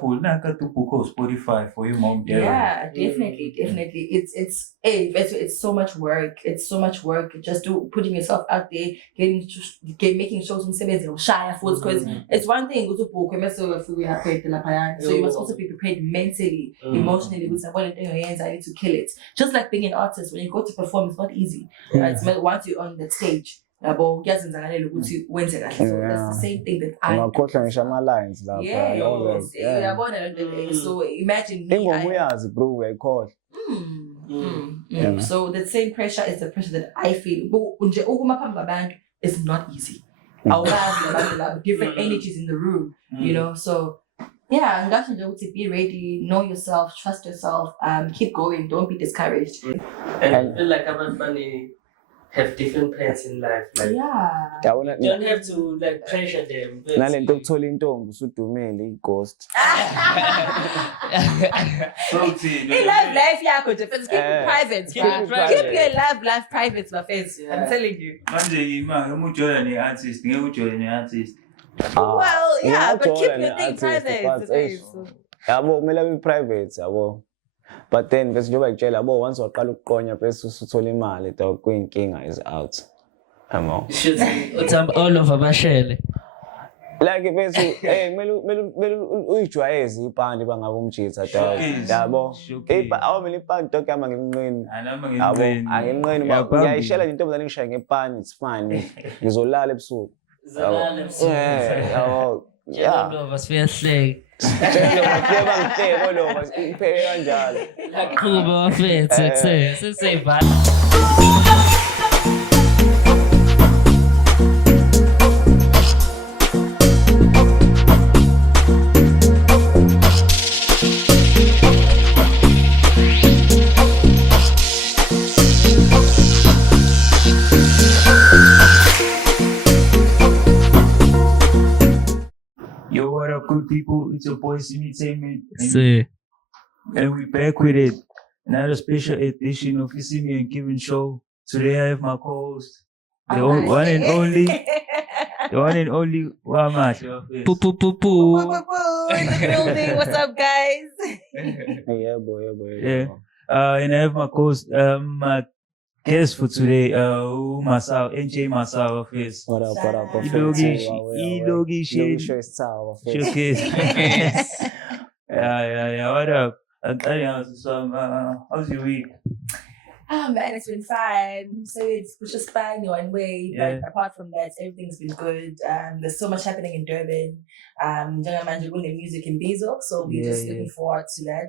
Cool. Now I got to book on Spotify for you, mom. Yeah, definitely. It's so much work. It's so much work just to putting yourself out there, making shows shy for because it's one thing to book so you must also be prepared mentally, emotionally with what in your hands. I need to kill it. Just like being an artist, when you go to perform, it's not easy. Right? Once you're on the stage. So that's the same thing that I ama-lines lapha. Yes. So imagine me. Ingoma uyazi bro uyayikhohlwa. So the same pressure is the pressure that I feel. Nje ukuma phambi kwabantu is not easy. Different energies in the room, you know. So yeah, ngasho nje ukuthi be ready, know yourself, trust yourself, keep going, don't be discouraged. And I feel like I'm funny. Have different plans in life. Like, Yeah. you don't have to like pressure them. Nalento yokuthola intombi usudumele i-ghost. Love life yakho nje first keep it private. Keep your love life private my face. I'm telling you. Manje ima ujola ne-artist, ngeke ujola ne-artist. Well, yeah, but keep your thing private. Yabo kumele abe private yabo. But then bese njengoba ngitshela yabo once waqala ukuqonya bese usuthola imali dog kuyinkinga is out. Yabo. Uthamba all over bashele. Like bese kumele uyijwayeze ipandi bangabe umjitha dog. Yabo. Awumele ipandi dog yama ngeminqeni. Yabo angenqeni ngiyayishela intombazane ngishaya ngepani it's fine. Ngizolala ebusuku. Yabo. Yeah. Lova siyahleka. Bangithe bolova ipheke kanjalo. Laqhuba wafethu seseva. Yo, what up, good people? It's your boy Entertainment. See. And we back with it. Another special edition of Isimi and Kevin Show. Today I have my co-host, the one and only Wamat. Poo. In the building. What's up, guys? Yeah, boy. Yeah. And I have my co-host, my guest for today, Masao, NJ Masao face. What up? Ilogi showcase. Yeah. What up? How's your week? Oh man, it's been fine. So it's just fine in one way. Yeah. But apart from that, everything's been good. There's so much happening in Durban. The music in Bizo. So we're just looking forward to that.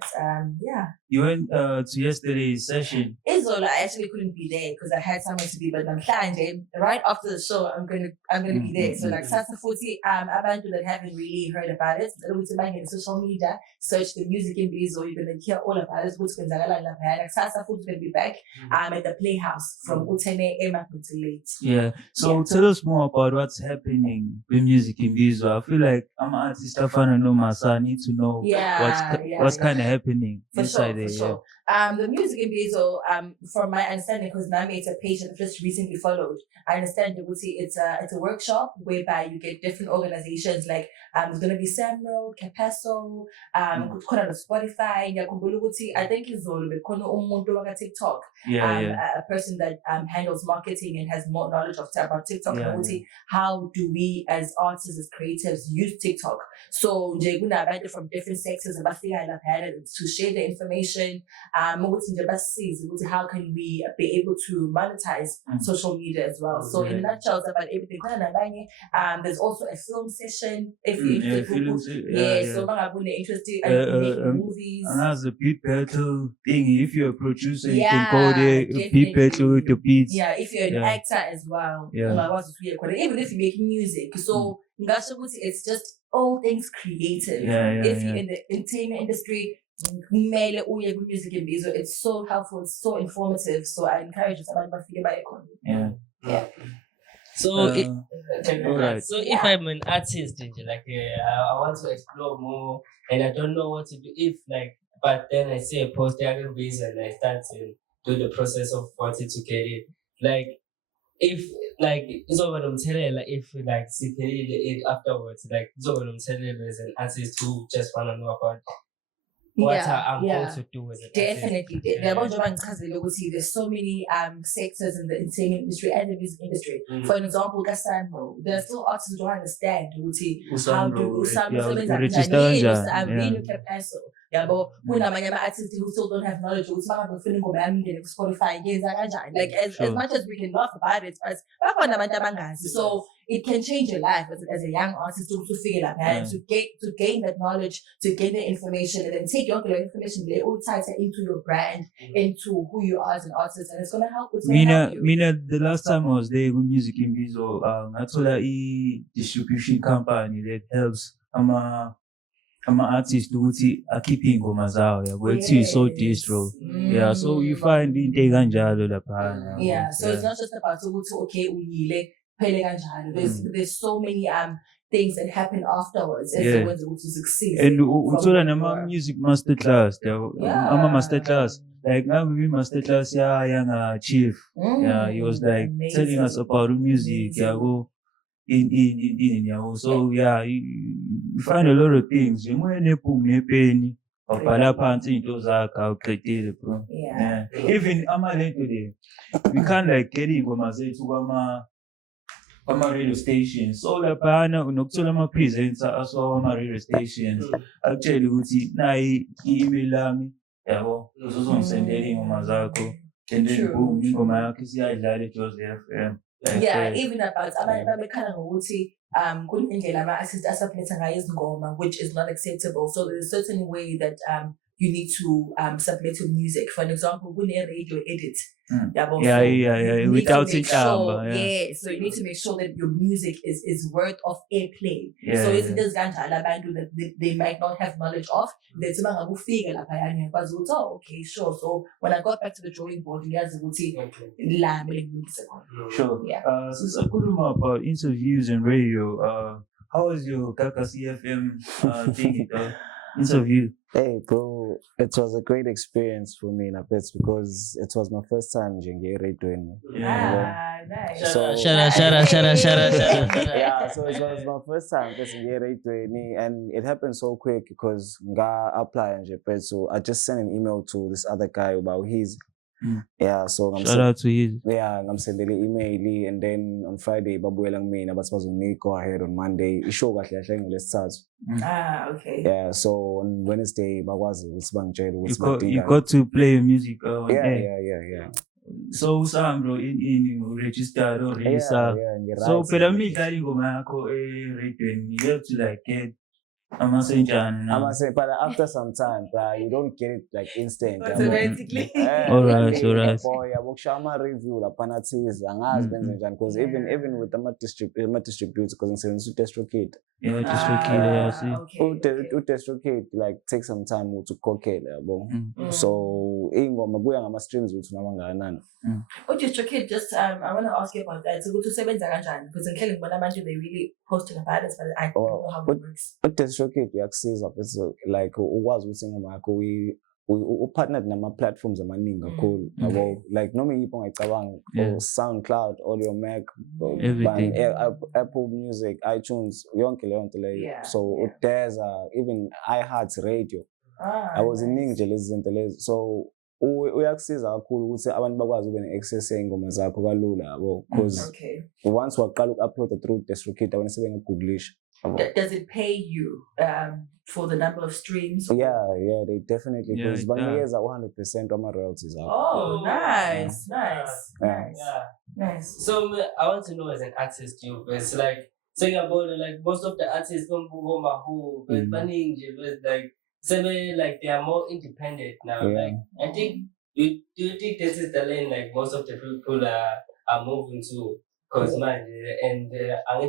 Yeah. You went to yesterday's session. Izola, I actually couldn't be there because I had somewhere to be, but I'm planning right after the show. I'm gonna be there. So like Sasa Futi, abantu that haven't really heard about it, in social media, search the music in Bizo. You're gonna hear all about it. Like Sasa Futi will be back at the Playhouse from Utene Emma to late. Yeah. So tell us more about what's happening with music in Bizo. I feel like I'm an artist. I know myself. I need to know what's kind of happening inside there. Sure. The music in Bizo, from my understanding, because Nami it's a page that I've just recently followed. I understand it's a workshop whereby you get different organizations like there's gonna be Samro, Capasso, Spotify, I think it's all TikTok. A person that handles marketing and has more knowledge about TikTok. How do we as artists, as creatives use TikTok? So from different sectors to share the information. How can we be able to monetize social media as well? So in a nutshell, it's about everything. There's also a film session if you're interested. So interested in movies. And that's a beat battle thing. If you're a producer, you can go there, beat battle with the beats. Yeah, if you're an actor as well. Even if you make music. So it's just all things creative. If you're in the entertainment industry, music in Bizo, it's so helpful, it's so informative. So I encourage you to Yeah. So, Alright. so if I'm an artist, I want to explore more, and I don't know what to do. But then I see a post base and I start to do the process of wanting to get it. Like, if like izoba nomthelela if like siphelile it afterwards, like izoba nomthelela as an artist who just want to know about what I'm called to do with it. Definitely. There's so many sectors in the entertainment industry and the music industry. For an example, Cassandro, there are still artists who don't understand how to but kunamanye ama-artists who still don't have knowledge ukuthi bangabefuna ingoma yami ingene ku-Spotify yenza kanjani. Like as much as we can laugh about it, but bakhona abantu abangazi. So it can change your life as a young artist to figure that out, to gain that knowledge, to gain the information, and then take your information, they all tie it into your brand, into who you are as an artist, and it's gonna help with Mina, the last time I was there with Music Imbizo, I told a distribution company that helps artists to keep ingoma zao yabo ethi so distro so you find into kanjalo lapha so it's not just about ukuthi okay uyile phele kanjalo. There's so many things that happen afterwards as the ones who succeed. And uthola nama music masterclass ama masterclass like now we masterclass yanga Chief he was like telling us about music yabo in so you find a lot of things nepeni babhala phansi into zakhe awuqedile bro even today we can't like get ingoma zethu kwama radio stations so laphana unokuthola ama-presenter aswama-radio stations akutshela ukuthi nayi i-email lami yabo uzongisendela ingoma zakho and then boom ingoma yakho siyayidlala eJozi FM. Even about abantu babekhala ngokuthi kunendlela ama-artists asubmitha ngayo izingoma which is not acceptable. So there's a certain way that you need to submit your music. For an example, radio edit. Without it. So you need to make sure that your music is worth of airplay. So isn't this that they might not have knowledge of? Okay, sure. So when I got back to the drawing board, sure. Since I couldn't know about interviews and radio, how was your Kakasi FM thing? Interview? Hey bro, it was a great experience for me in a bit because it was my first time doing radio. Nice. So, Shut up. Yeah, so it was my first time doing radio and it happened so quick because I applied so I just sent an email to this other guy about his so shout out to you. I'm sending the email and then on Friday babuyelang mina bathi bazonginika go ahead on Monday ishow kahle kahle ngolesithathu. Okay. So on Wednesday bakwazi ukuthi bangitshele ukuthi you got to play music yeah. So Sandro in registered or register. So phela midlala ingoma yakho radio you have to like get but after some time, you don't get it like instant. Automatically. Alright. Review because even with the distributor, because it's DistroKid. DistroKid like take some time to cook it. So streams DistroKid just I want to ask you about that. So go to sebenza kanjani because I'm telling when they really posting about it, but I don't know how it works. DistroKid uyakusiza bese like ukwazi ukuthi ingoma yakho we partnered nama-platforms amaningi kakhulu yabo like noma yiphi ongayicabanga SoundCloud, Audio Mac, Apple Music, iTunes, yonke leyo nto leyo. So there's even iHeart Radio. I was iningi nje lezi zinto lezi so uyakusiza kakhulu ukuthi abantu bakwazi ube ne-access y'ngoma zakho kalula yabo because once waqala uku-upload through DistroKid abantu sebengagooglisha. Does it pay you for the number of streams? Yeah, they definitely because years are 100% on my royalties. Oh, nice. So I want to know as an artist, it's like saying about like most of the artists don't go who but like they are more independent now. Like I think do you think this is the lane like most of the people are moving to? Because man, and they are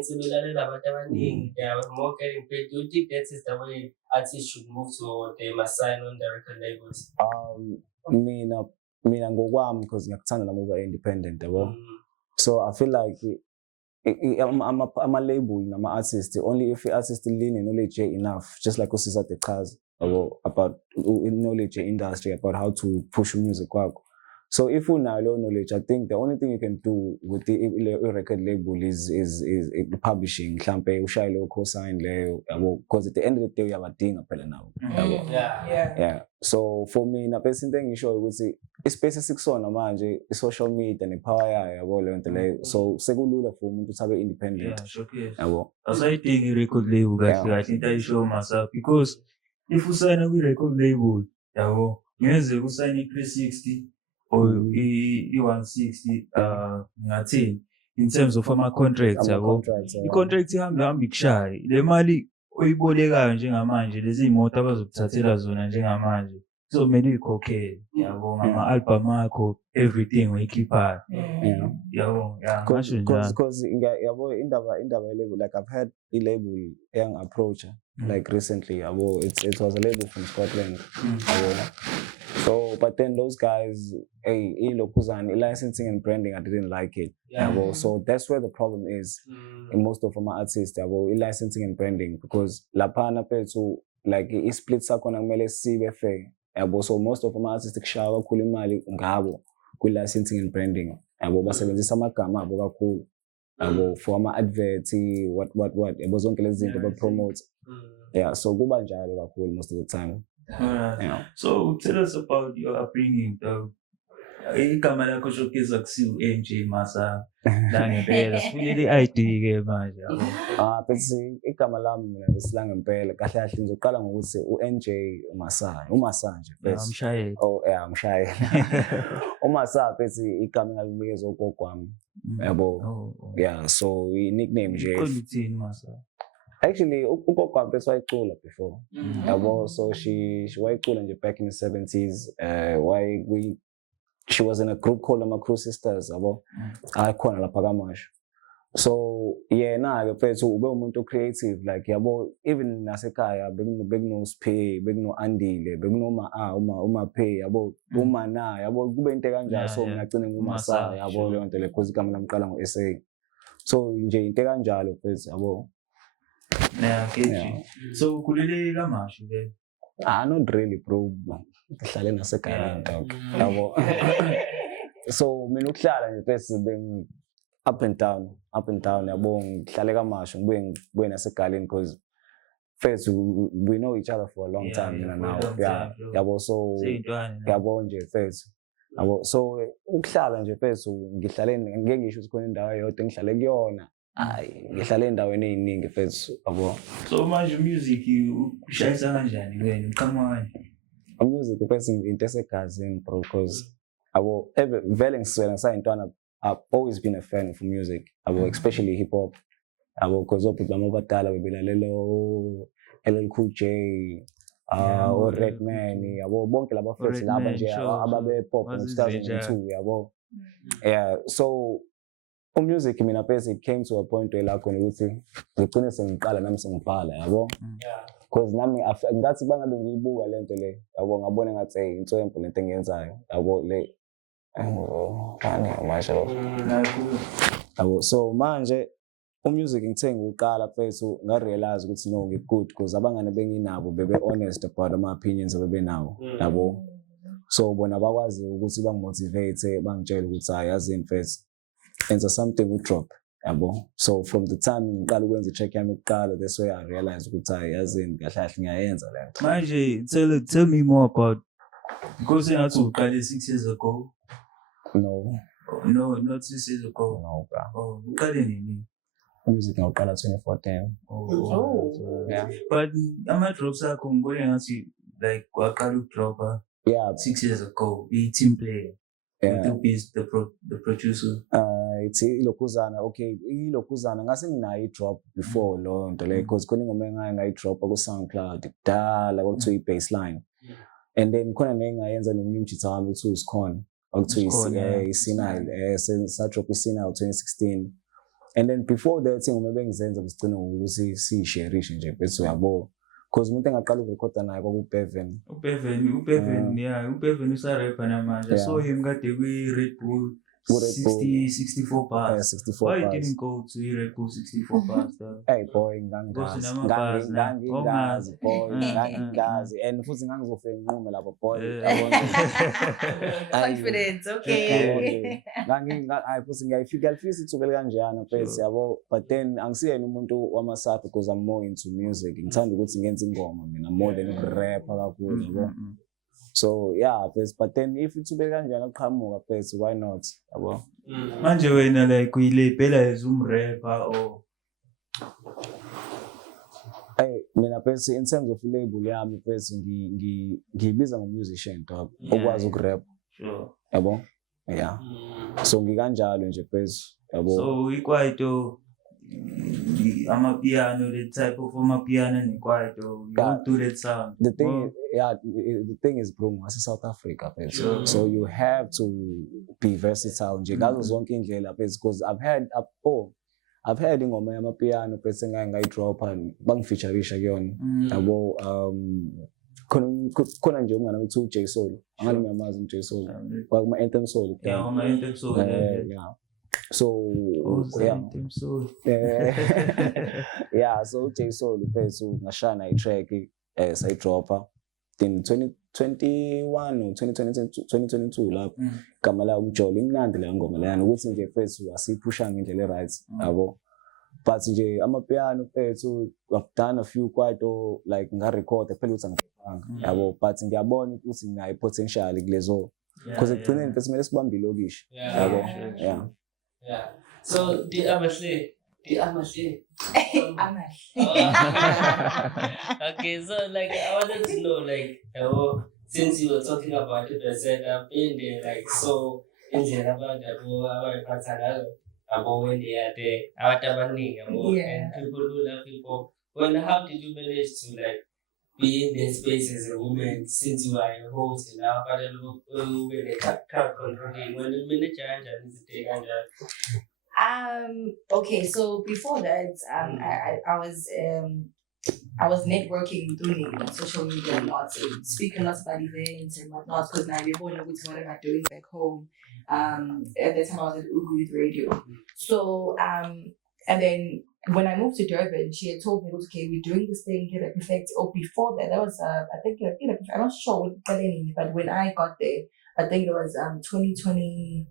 more getting paid. Do you think that is the way artists should move to, or they must sign on the record labels? Mina ngokwami because ngiyakuthanda nami ukuba independent yabo. So I feel like I'm a label nama-artist only if the-artist lean knowledge enough, just like usizade chaza about knowledge industry about how to push music kwakho. So if you now learn knowledge, I think the only thing you can do with the record label is the publishing. Mhlampe ushaye lo co-sign leyo, because at the end of the day uyabadinga phela nawo. Yeah. So for me na bese into engisho ukuthi ispace esikusona manje social media nepower yayo yabo leyo nto leyo. So sekulula for umuntu ukuthi abe independent. Yabo. Asayidingi i-record label kahle into ayisho myself, because if usayina kwi-record label yabo ngeze usayina i-360 or i-160 ngathini in terms of ama-contracts yabo. I-contract ihamba ikushaye le mali oyibolekayo njengamanje lezi imoto abazokuthathela zona njengamanje kuzomele uyikhokhele yabo ngama-album akho everything oyikhiphayo yabo ngasho njalo. Because yabo indaba ye-label, like I've had i-label approach like recently yabo, it was a label from Scotland. So but then those guys, licensing and branding, I didn't like it. So that's where the problem is in most of my artists, licensing and branding, because lapana petu like split sakona kumele sibe fair. So most of my artists kushawa kakhulu imali ngabo kwi-licensing and branding. Basebenzisa amagama abo kakhulu for ama-adverts, what zonke lezi zinto ba-promote. Yeah, so kuba njalo kakhulu most of the time. So tell us about your upbringing though. Igama lakho showcase kusiwu NJ Masa la ngempela sifunele i-ID ke manje yabo. Bese igama lami mina lesila ngempela kahle kahle ngizoqala ngokuthi uNJ uMasa nje bese. Umshayeli. Umshayeli. uMasa bese igama ngalinikeza ugogo wami yabo. Yeah, so i-nickname nje. Uthini Masa? Actually, ugogo wami bese wayicula before. Yabo, so she wayicula nje back in the 70s. She was in a group called the Macru Sisters, yabo. Ayikhona lapha kaMashu. So yena ke mfethu ube umuntu creative, like yabo, even nasekhaya bekuno Sphe, bekuno Andile, bekuno uma Phe yabo, uma na yabo, kube into kanjalo. So mina ngicine ngumasa yabo leyo nto le, because igama lami qala ngo-SA. So nje into kanjalo mfethu yabo. Yeah. So ukhulele kaMashu ke? Not really bro. Ngihlale nasekhaya yabo. So mina ukuhlala nje bese up and down yabo, ngihlale kaMashu ngibuye nasegaleni, because first we know each other for a long time now. Yabo, so yabo nje first yabo, so ukuhlala nje first ngihlale ngeke ngisho ukuthi khona indawo eyodwa ngihlale kuyona. Ngihlale endaweni eziningi first yabo. So manje music ushayisa kanjani wena uqhamuka kanjani? Music first into esegazini bro, because vele ngiswela ngisayintwana, I've always been a fan of music, especially hip hop. Because people abadala bebelalelo LL Cool J, Redman, bonke laba futhi laba nje ababe pop in 2002 yabo. Yeah, so music mina basic came to a point where la khona ukuthi ngicine sengiqala nami sengibhala yabo. Because nami ngathi bangabe ngiyibuka lento le yabo, ngabona ngathi into emple lento engiyenzayo yabo le. So manje music ngithe ngiqala mfethu ngarealize ukuthi no ngi-good, because abangane benginabo bebe honest about ama opinions abebenawo yabo. So bona bakwazi ukuthi bangimotivate, bangitshela ukuthi yazini mfethu enza something udrop yabo. So from the time ngiqala ukwenza i-track yami yokuqala, that's where I realized ukuthi yazini kahle kahle ngiyayenza lento. Manje tell me more about, because engathi uqale 6 years ago. No, not 6 years ago. No, bro. Uqale nini? Music ngawuqala 2014. Yeah. But ama-drops akho ngibona ngathi like waqala ukudropa 6 years ago, i-team player. The producer. It's ilokhuzana. Okay, ilokhuzana ngase nginayo i-drop before lo nto le, because khona ingoma engayidropa ku-SoundCloud kudala kwakuthiwa i-baseline. And then khona nengayenza nomunye umjitha wami ukuthi usikhona okuthiwa i-Sinile, sadrop i-Sinile 2016. And then before that ingoma bengizenza besigcina ngokuthi siyisharishe nje bese uyabo, because umuntu engaqala ukurekhoda naye kwakuBevan. uBevan usarapper namanje. I saw him kade kwi-Red Bull 64 bars. 64 Why bars. you didn't go to Red Bull 64 bars though? Hey boy, Because nama bars na. ngangazi boy, ngangazi and futhi ngangizofika nginqume lapho boy. Confidence, okay. Hayi futhi ngiyayifika ithuba kanjani phela yabo, but then angisiyena umuntu wamasafi because I'm more into music. Ngithanda ukuthi ngenze ingoma mina more than rap kakhulu yabo. So yeah, but then if ithuba kanjani aqhamuka phela, why not yabo? Manje wena like uyilebhela as rapper or hey mina phela in terms of label yami phela ngiyibiza musician dog okwazi ukurap. Sure. Yabo? Yeah. So ngikanjalo nje phela yabo. So ikwaito amapiano, the type of amapiano and ikwaito, you don't do that sound. The thing is bro, ngase South Africa phela. So you have to be versatile nje ngazo zonke indlela phela because I've heard ingoma yamapiano phela ngayidropa bangifeatureisha kuyona yabo. Khona nje umngane wethu uJ Soul, angani ngiyamazi uJ Soul kuma Anthem Soul. Yeah, kuma Anthem Soul. Yeah. So yeah. Yeah, so uJ Soul phela ngashana itrack sayidropa in 2021 or 2022 lapho igama la umjolo imnandi le ngoma leyana ukuthi nje phela asiphusha ngendlela right yabo. But nje amapiano phela I've done a few quite like nga-record phela ukuthi angibanga yabo, but ngiyabona ukuthi nginayo potential kulezo because ekugcineni phela kumele sibambile okisho yabo. Yeah. So the Amahle. Okay, so like I wanted to know, like, since you were talking about it, I said I've been there, like, so in the about when they are there, and people who love people. Well, how did you manage to like be in their space as a woman since you are a host and now but when you manage okay, so before that, I was networking through social media a lot, so speaking lots about events and whatnot, because now we're going to what am I doing back home. At the time I was at Ugu Youth Radio. So and then when I moved to Durban, she had told me, okay, we're doing this thing, Get Up Effect. Or before that was I think Get Up Effect. I'm not sure but when I got there, I think it was 2021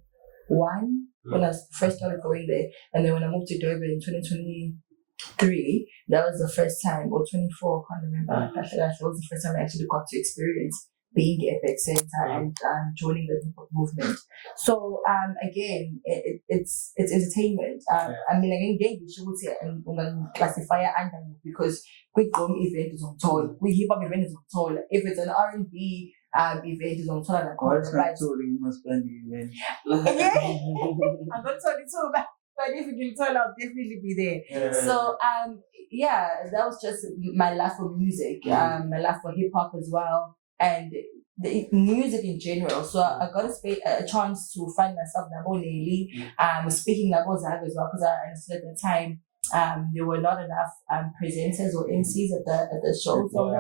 when I first started going there, and then when I moved to Durban in 2023, that was the first time, or 24, I can't remember. That was the first time I actually got to experience being at Epicenter and joining the hip hop movement. So again, it's entertainment. I mean, again, you should say and classify under because quick drum event is on toll, quick hip hop event is on toll. If it's an R&B event is on toll, right? You must plan the event. Yeah, I'm not told it too, but if you can tell, I'll definitely be there. So yeah, that was just my love for music, my love for hip hop as well, and the music in general. So I got a chance to find myself Naboneli, speaking Nabo Zag as well, because I understood at the time there were not enough presenters or MCs at the show. So I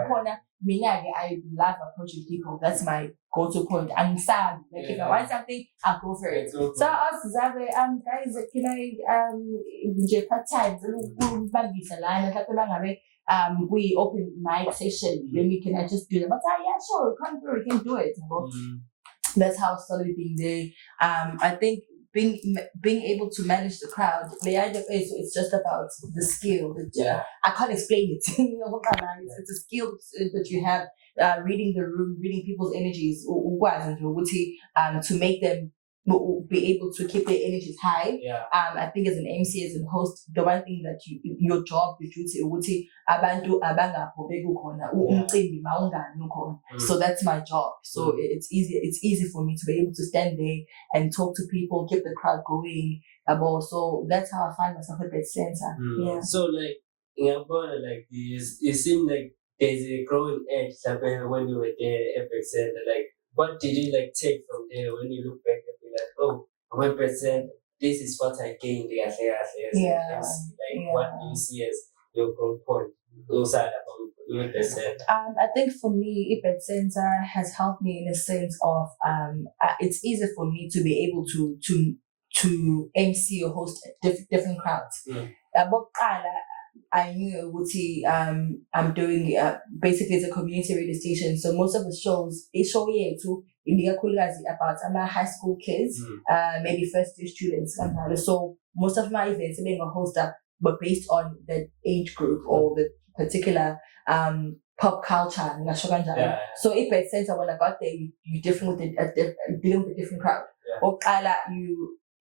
love approaching people. That's my go-to point. I'm sad. Like if I want something, I'll go for it. So I asked Zabe, guys, can I part time? We open mic session. Then can I just do that? But yeah, sure, come through, you can do it. That's how I started being there. I think being able to manage the crowd, it's just about the skill. I can't explain it. It's a skill that you have, reading the room, reading people's energies, to make them be able to keep their energies high. I think as an MC, as a host, the one thing that your job, your duty, so that's my job. So it's easy for me to be able to stand there and talk to people, keep the crowd going. So that's how I find myself at that center. Yeah. So like like this, it seemed like there's a growing edge when you were there at Epicenter. Like, what did you like take from there when you look back and be like, oh, 1%, this is what I gained there. What do you see as your growth point? I think for me, Epicenter has helped me in a sense of it's easy for me to be able to to MC or host different crowds. I knew I'm doing basically it's a community radio station, so most of the shows to about high school kids, maybe first year students. So most of my events being a hoster were based on the age group or the particular pop culture. So it made sense that when I got there, you dealing with a different crowd. Or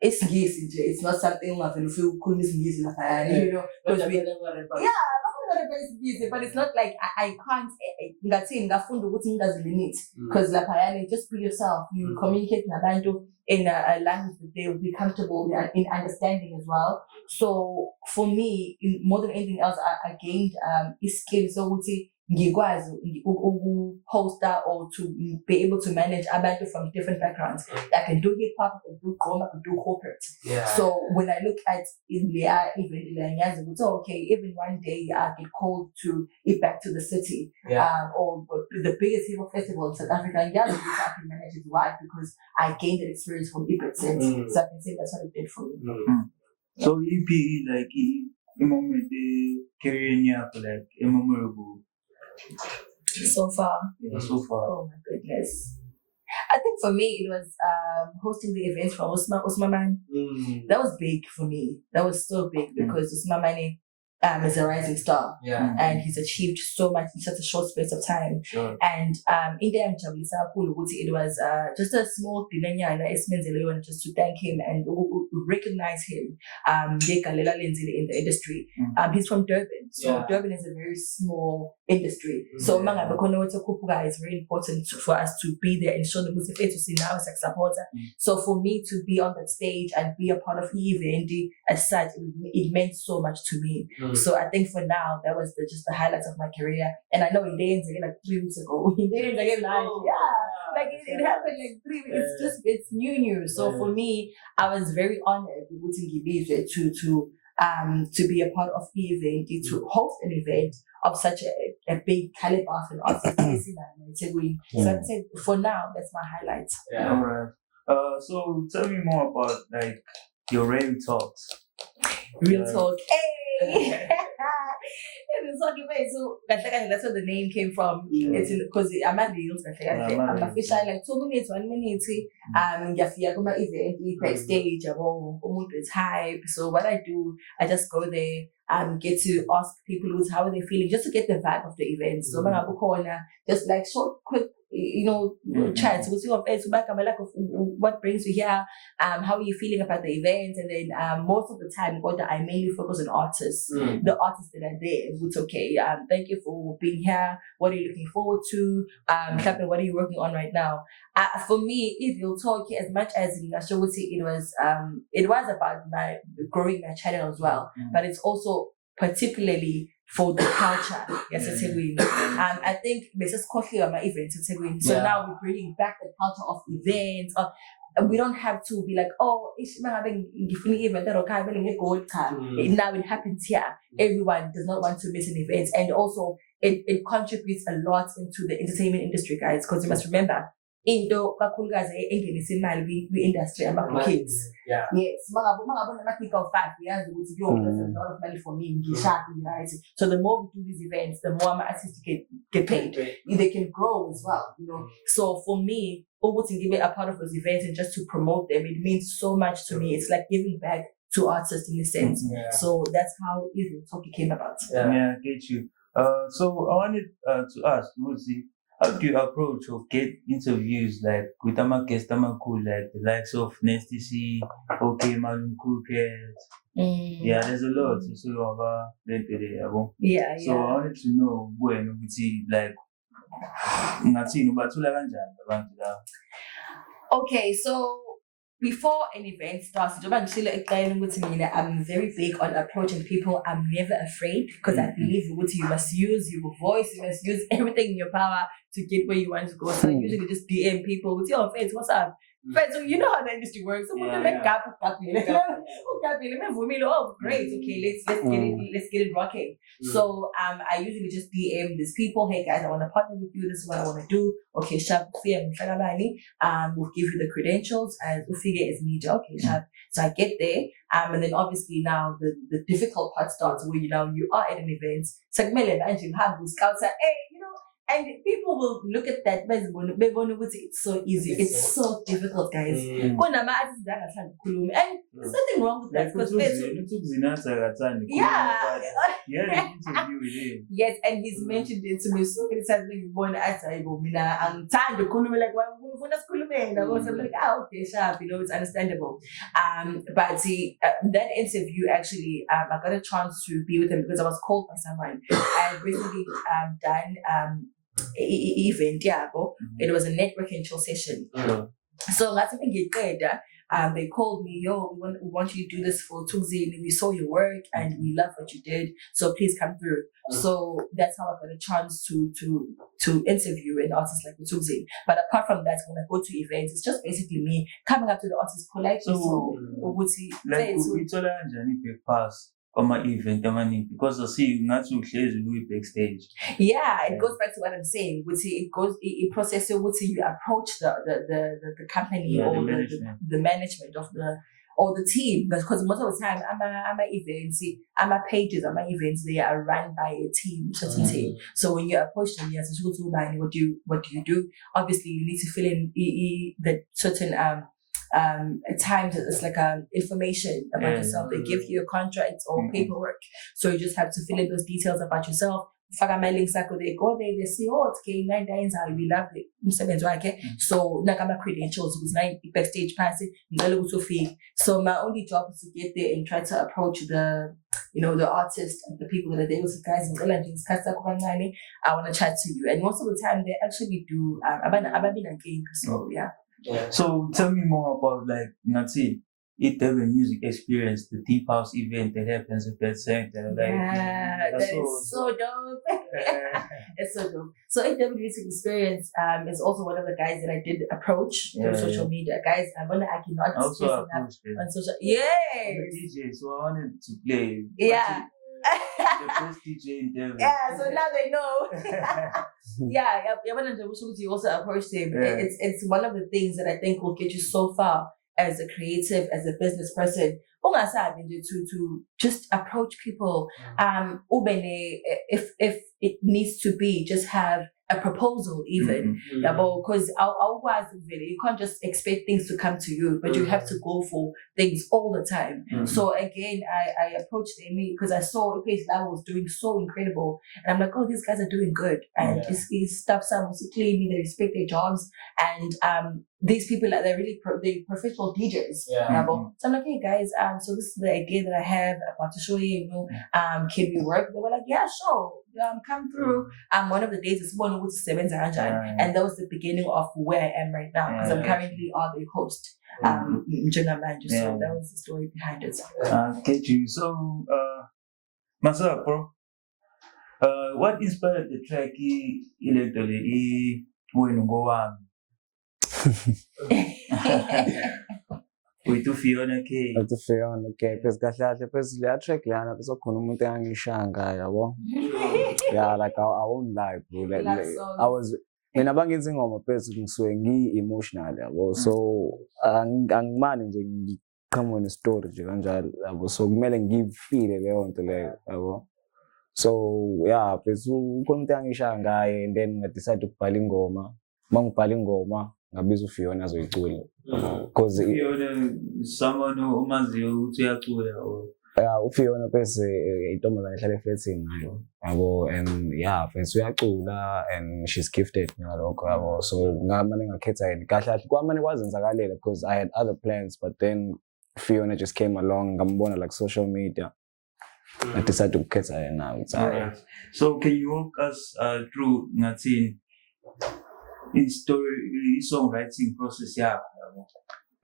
it's it's not something I feel cool, you know, because but it's not like I can't because just be yourself. You communicate in a language that they will be comfortable in understanding as well. So for me, more than anything else, I gained skills. So hoster or to be able to manage abantu from different backgrounds. I can do hip hop, I can do drama, I can do corporate. So when I look at in the event, okay, even one day I get called to get back to the city, or the biggest hip hop festival in South Africa, I can manage it. Why? Because I gained an experience from Ibet. So I can say that's what it did for me. So EP like a moment the career like a memorable. So far. So far. Oh my goodness. I think for me it was hosting the events for Usman Mane. That was big for me. That was so big because Usman Mane is a rising star. And he's achieved so much in such a short space of time. And in the end, it was just a small dinner just to thank him and recognize him in the industry. He's from Durban. So Durban is a very small industry. So it's very important for us to be there and show the music to see now as a supporter. So for me to be on that stage and be a part of event as such, it meant so much to me. So I think for now, that was just the highlights of my career. And I know in days again, like 3 weeks ago, in days again, like it happened like 3 weeks. It's new. So for me, I was very honored to be a part of the event, to host an event of such a big caliber of an artist. So I'd say for now, that's my highlight. All right. So tell me more about like your real talks. Real talk. Hey! So that's where the name came from. It's because I'm at the I'm official like 2 minutes, 1 minute. My event backstage. It's hype. So what I do, I just go there and get to ask people how are they feeling, just to get the vibe of the event. So just like short, quick, chats. What brings you here? How are you feeling about the event? And then most of the time, I mainly focus on artists. The artists that are there. It's okay. Thank you for being here. What are you looking forward to? What are you working on right now? For me, if you'll talk as much as it was about growing my channel as well, but it's also particularly for the culture. I think Mrs. Coffee on my events. So now we're bringing back the culture of events. We don't have to be like, oh, now it happens here. Everyone does not want to miss an event. And also, it contributes a lot into the entertainment industry, guys, because you must remember, into we industry about kids. Yes. There's a lot of money for me, right? So the more we do these events, the more my artists get paid. They can grow as well, So for me, to give it a part of those events and just to promote them, it means so much to me. It's like giving back to artists in a sense. So that's how Evil Talkie came about. I get you. So I wanted to ask, how do you approach or get interviews like with guest cool, like the likes of Nasty C, OK Malum Cool Cats? There's a lot to say about that. So I wanted to know when we see like okay, so before an event starts, I'm very big on approaching people. I'm never afraid because I believe you must use your voice, you must use everything in your power to get where you want to go. So I usually just DM people with your face, what's up? But so you know how the industry works. So oh, great, okay, let's get it rocking. So I usually just DM these people, hey guys, I want to partner with you, this is what I want to do. Okay, Shab, we'll give you the credentials and we'll figure it's media. Okay, Shab. So I get there, and then obviously now the difficult part starts where you are at an event. It's like and you have those scouts say, hey, and people will look at that, it's so easy, it's so difficult, guys. And there's nothing wrong with that because yes, and he's mentioned it to me so many times. I'm like, okay, sharp, it's understandable. But see, that interview actually, I got a chance to be with him because I was called by someone. I had recently done event, it was a networking chill session. So that's when they called me, yo, we want you to do this for Tugzini. We saw your work and we love what you did, so please come through. So that's how I got a chance to interview an artist like Tugzini. But apart from that, when I go to events, it's just basically me coming up to the artist politely. So we told her pass on my event, because I see not to backstage. Yeah, it goes back to what I'm saying. It processes you approach the company or the management of the team, because most of the time I'm my pages, they are run by a team, certain team. So when you approach them, yes, what do you do? Obviously, you need to fill in the certain at times it's like information about yourself. They give you a contract or paperwork, so you just have to fill in those details about yourself. They go there, they see, oh, it's okay, 9 days, we love it. So my credentials was 9 backstage passing. So my only job is to get there and try to approach the artist and the people that are there. Guys, I want to chat to you, and most of the time they actually do. So yeah. So tell me more about it music experience, the deep house event that happens at that center. That is so dope. It's so dope. So AW Music Experience is also one of the guys that I did approach through social media. Guys, I'm gonna not also on social. Yes. DJ, so I wanted to play. Yeah. The first DJ in Devon. Yeah, so now they know. You also approached him. It's one of the things that I think will get you so far as a creative, as a business person. To just approach people. If it needs to be, just have a proposal even. Because you can't just expect things to come to you, but you have to go for things all the time. So again, I approached Amy because I saw a place that was doing so incredible, and I'm like, oh, these guys are doing good, and it's stuff sounds clearly, they respect their jobs, and these people they're really they're professional DJs. So I'm like, hey guys, so this is the idea that I have about to show you. Can we work? They were like, yeah, sure. Come through. One of the days is one with 7 and that was the beginning of where I am right now, because I'm currently the host. So that was the story behind it. Get you. So Masa bro, what inspired the track when go on? With Fiona K. With Fiona K. Because because the track lana so khona umuntu engishanga yabo. Yeah, like I won't lie, bro. Like I was mina bangenza ingoma phezulu ngisuke ngi-emotional yabo. So angimani nje ngiqhamuke ne-story nje kanjalo yabo. So kumele ngifile leyo nto leyo yabo. So yeah, phezulu ukhona umuntu engishaya ngaye, and then ngadecide ukubhala ingoma. Mangibhala ingoma ngabiza uFiona azoyicula. Because someone who umaziyo ukuthi uyacula or uFiona bese intombazane ehlala eflatini nayo yabo, and yeah bese uyacula and she's gifted ngalokho yabo. So ngamane ngakhetha yena kahle kahle kwamane kwazenzakalela because I had other plans, but then Fiona just came along, ngambona like social media. I decided to ukhetha yena. So can you walk us through ngathi songwriting process yakho?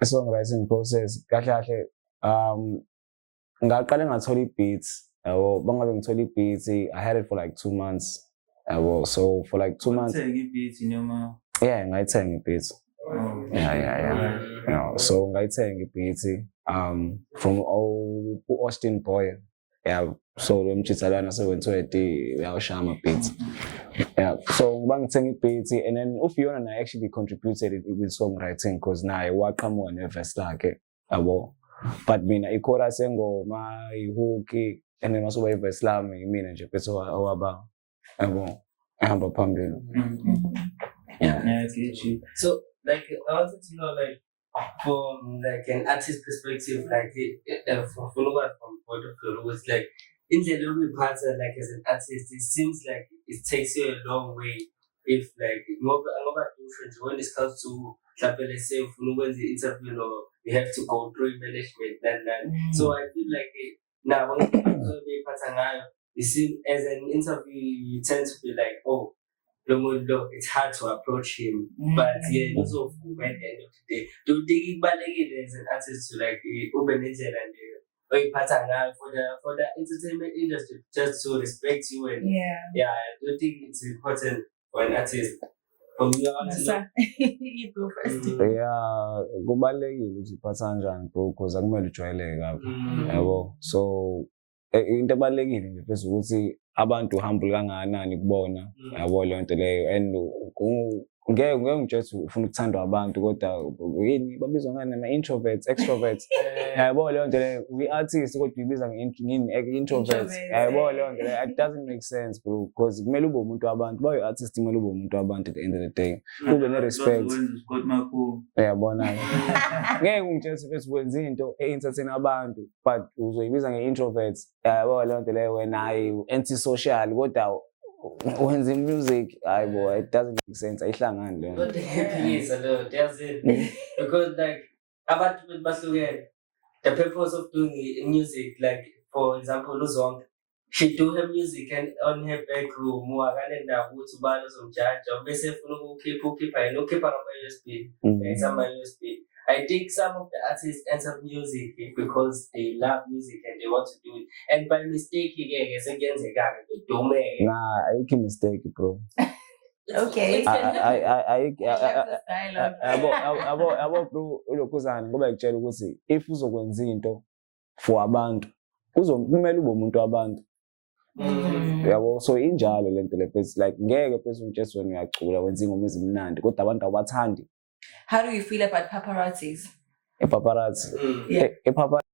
Songwriting process kahle ngaqala ngathola beats yabo, bangabe ngithola beats. I had it for like 2 months yabo. So for like 2 months ngithenga beats noma ngayithenga beats. Yeah. You know, so ngayithenga i-beat from Austin Boy. Yeah, so lo mchitha lana se-120 uyawashaya ama-beats. Yeah, so ngiba ngithenga i-beat and then uFiona naye actually contributed with songwriting because naye waqhamuka ne-verse lakhe yabo. But mina i-chorus engoma, i-hook and then masuba i-verse lami mina nje bese owaba yabo ehamba phambili. Yeah, I get you. So like I wanted to know like from like an artist perspective, like from point of view, was like in the little part like as an artist, it seems like it takes you a long way. If like more different when it comes to let's say when the interview, you have to go through management and so I feel like now when you see as an interview, you tend to be like, oh. It's hard to approach him, but yeah, also at the end of the day, do you think it as an artist to like open it and pattern for the entertainment industry just to respect you and I do think it's important for an artist. From your you go first. Yeah, kubalulekile ukuthi iphatha kanjani bro because akumele ujwayeleke yabo. So into ebalulekile nje bese ukuthi abantu humble kangakanani kubona yabo leyo nto leyo and ngeke ngitshela ufuna ukuthandwa abantu kodwa yini babizwa ngani ama-introverts extroverts yabo leyo nto leyo we-artist kodwa uyibiza nge-introverts yabo leyo nto leyo it doesn't make sense bro because kumele ube umuntu wabantu bayi-artist kumele ube umuntu wabantu at the end of the day ube ne-respect yabona ngeke ungitshela ukuthi wenza into e-entertain abantu but uzoyibiza nge-introverts yabo leyo nto leyo wena anti-social kodwa wenza music hayibo it doesn't make sense ayihlangani leyo but the happy is a lot does it because like abantu bahlukene the purpose of doing music like for example uZonke she do her music and on her bedroom wakalenda ukuthi ubani uzomjaja bese efuna ukukhipha ngama-USB some USB. I think some of the artists enter music because they love music and they want to do it. And by mistake, nah, ayikho mistake, bro. Okay. Yabo bro, ulokhuzana ngoba ngitshela ukuthi if uzokwenza into for abantu, kumele ube umuntu wabantu. Yabo so injalo lento le bese like ngeke bese ungitshela wena uyacula wenza ingoma ezimnandi kodwa abantu abathandi. How do you feel about paparazzis? Paparazzi. Paparazzi.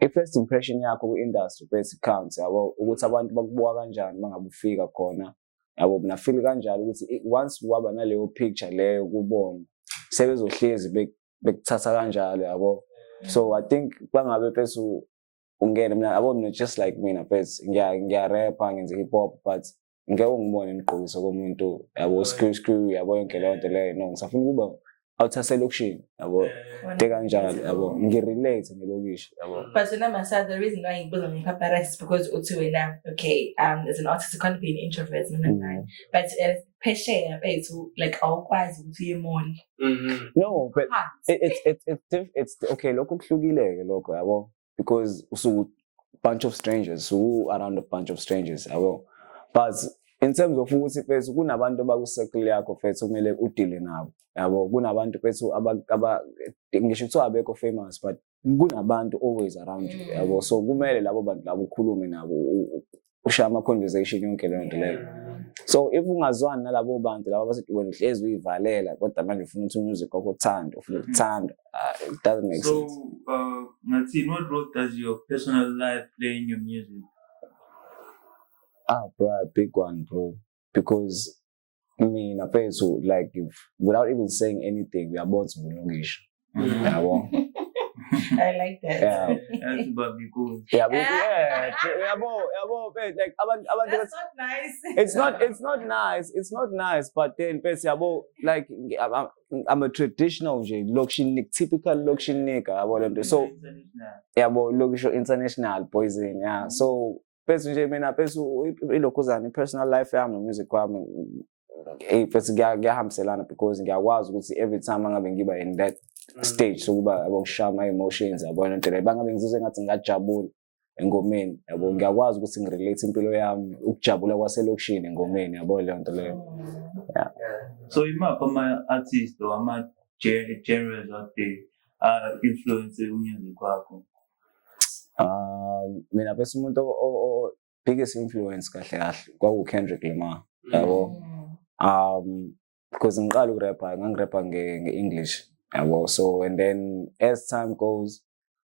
I-first impression yakho ku-industry base counts yabo ukuthi abantu bakubuka kanjani mangabe ufika khona yabo mina feel kanjalo ukuthi once waba naleyo picture leyo kubona sebezohlezi bekuthatha kanjalo yabo. So I think bangabe bese ungena mina yabo mina just like mina bese ngiya-rapper ngenza hip hop but ngeke ungibone nigqokisa komuntu yabo screw yabo yonke leyo nto leyo no ngisafuna ukuba outside location yabo kanjalo yabo ngirelate nelokishi yabo. But so now myself the reason why you build on paparazzi is because now okay as an artist you can't be an introvert but peshe to like awukwazi ukuthi uyemoli. No but it's okay lokho kuhlukile lokho yabo because usu bunch of strangers around a bunch of strangers yabo but in terms of ukuthi bese kunabantu baku-circle yakho fethu kumele udile nabo yabo kunabantu fethu ngisho kuthiwa abekho famous but kunabantu always around you yabo so kumele labo bantu labo ukhulume nabo ushaya ama-conversation yonke leyo nto leyo so if ungazwani nalabo bantu laba basethi wena uhlezi uyivalela kodwa manje ufuna ukuthi umusic wakho uthanda ufuna ukuthanda it doesn't make sense. So ngathi what role does your personal life play in your music? Bro, a big one, bro. Because me, na peso, like, without even saying anything, we are born to Mulungish. I like that. Yeah. That's about be cool. Yeah, like, that's not nice. It's not nice, but then, like, I'm a traditional, typical Lokshin nigga. So, Lokshin international poison, yeah. So, personal life yami music kwami bese ngiyahambiselana because ngiyakwazi ukuthi every time angabe ngiba in that stage sokuba ngishaya ama emotions yabona nje bangabe ngizizwe ngathi ngajabula engomeni yabo ngiyakwazi ukuthi ngirelate impilo yami ukujabula kwaselokishini engomeni yabo leyo nto leyo. So imaphi ama-artist or ama-genres out there influence music wakho? Mina bese umuntu biggest influence kahle kwaku-Kendrick Lamar yabo. Because ngiqala ukurapha ngangirapha nge-English yabo, so and then as time goes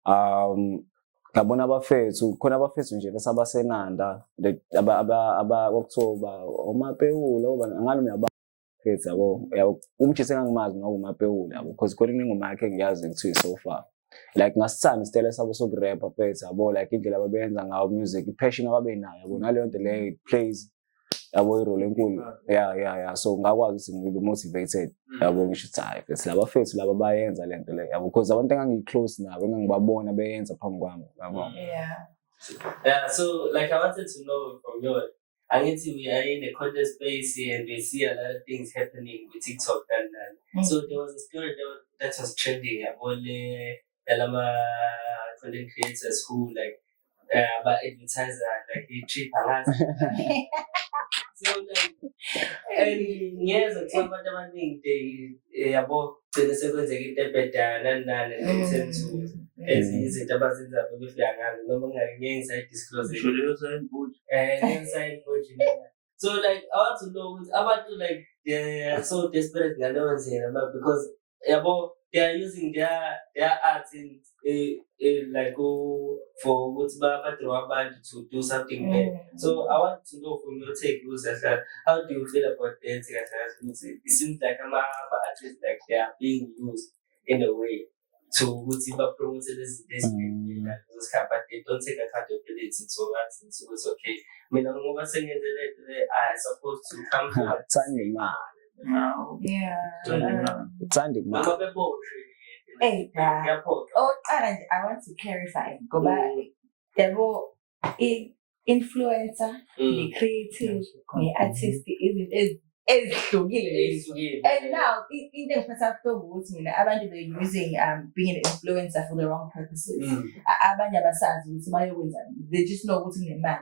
ngabona abafethu khona abafethu nje bese abasenanda abakuthiwa omapewula ngalo uyabafethu yabo umtshisi engangimazi ngawumapewula yabo because khona ingoma yakhe ngiyazi ukuthi so far like ngasithanda isitele sabo sokurapha fethu yabo, like indlela ababenza ngayo music, i-passion ababenayo yabo, naleyo nto leyo it plays yabo irole enkulu. So ngakwazi ukuthi ngibe motivated yabo, ngisho ukuthi hayi fethu laba fethu laba bayenza lento leyo yabo, because abantu engangi-close nabo engangibabona beyenza phambi kwami yabo. So like I wanted to know from you, I need to we are in the content space and we see a lot of things happening with TikTok and so there was a story that was trending about the content creators who like about advertiser like they treat us. So like and yes, some of them they about the seconds they get better and they tend to izinto abazenzayo befika ngazo noma ngeke disclose inside so like I want to know about like they're so desperate ngaleyo ndlela because yabo they are using their arts in like for ukuthi badraw abantu to do something bad. So I want to know from your take how do you feel about that? It seems like artists like they are being used in a way to promote this but they don't take accountability. So it's okay. I mean, I'm saying that I supposed to come to Hey, I want to clarify. Go back. There were influencer, the creative, the artist, is and now in the first afterwards, abantu they're using being an influencer for the wrong purposes. They just know what's in the man.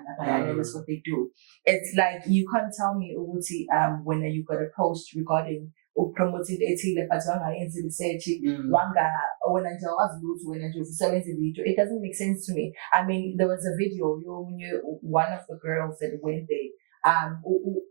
That's what they do. It's like you can't tell me when you got a post regarding promoting the but it doesn't make sense to me. I mean, there was a video one of the girls that went there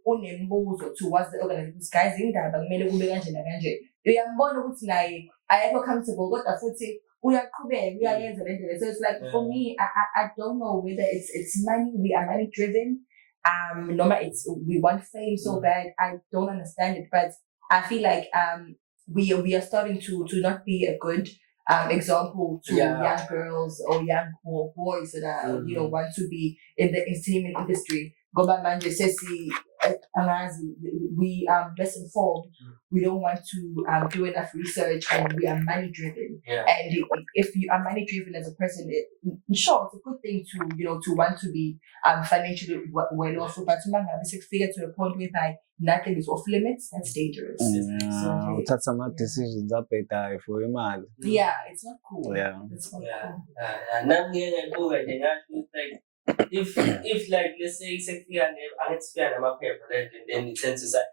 unembuzo towards the organization guys indaba kumele kube kanje nakanje uyambona ukuthi naye ayekho comfortable kodwa futhi uyaqhubeka uyayenza le ndlela. So it's like for me I don't know whether it's money, we are money driven it's we want fame so bad. I don't understand it, but I feel like we are starting to not be a good example to young girls or young boys that are want to be in the entertainment industry. Goba manje sesi we are less informed. We don't want to do enough research, and we are money driven. And if you are money driven as a person, sure, it's a good thing to to want to be financially well off. But to figure to a point where nothing is off limits, that's dangerous. So that's some decisions up there for your man. Yeah, it's not cool. It's not cool. If like let's say then it tends to say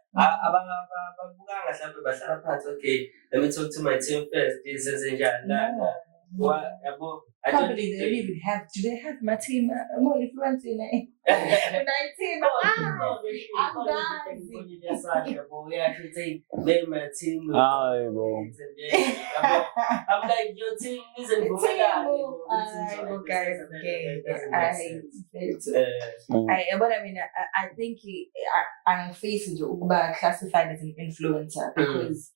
okay, let me talk to my team first. This is I don't think they even have. Do they have my team? More influence in it. 19. My team. I'm like your team isn't but I mean, I think I'm facing to classified as an influencer because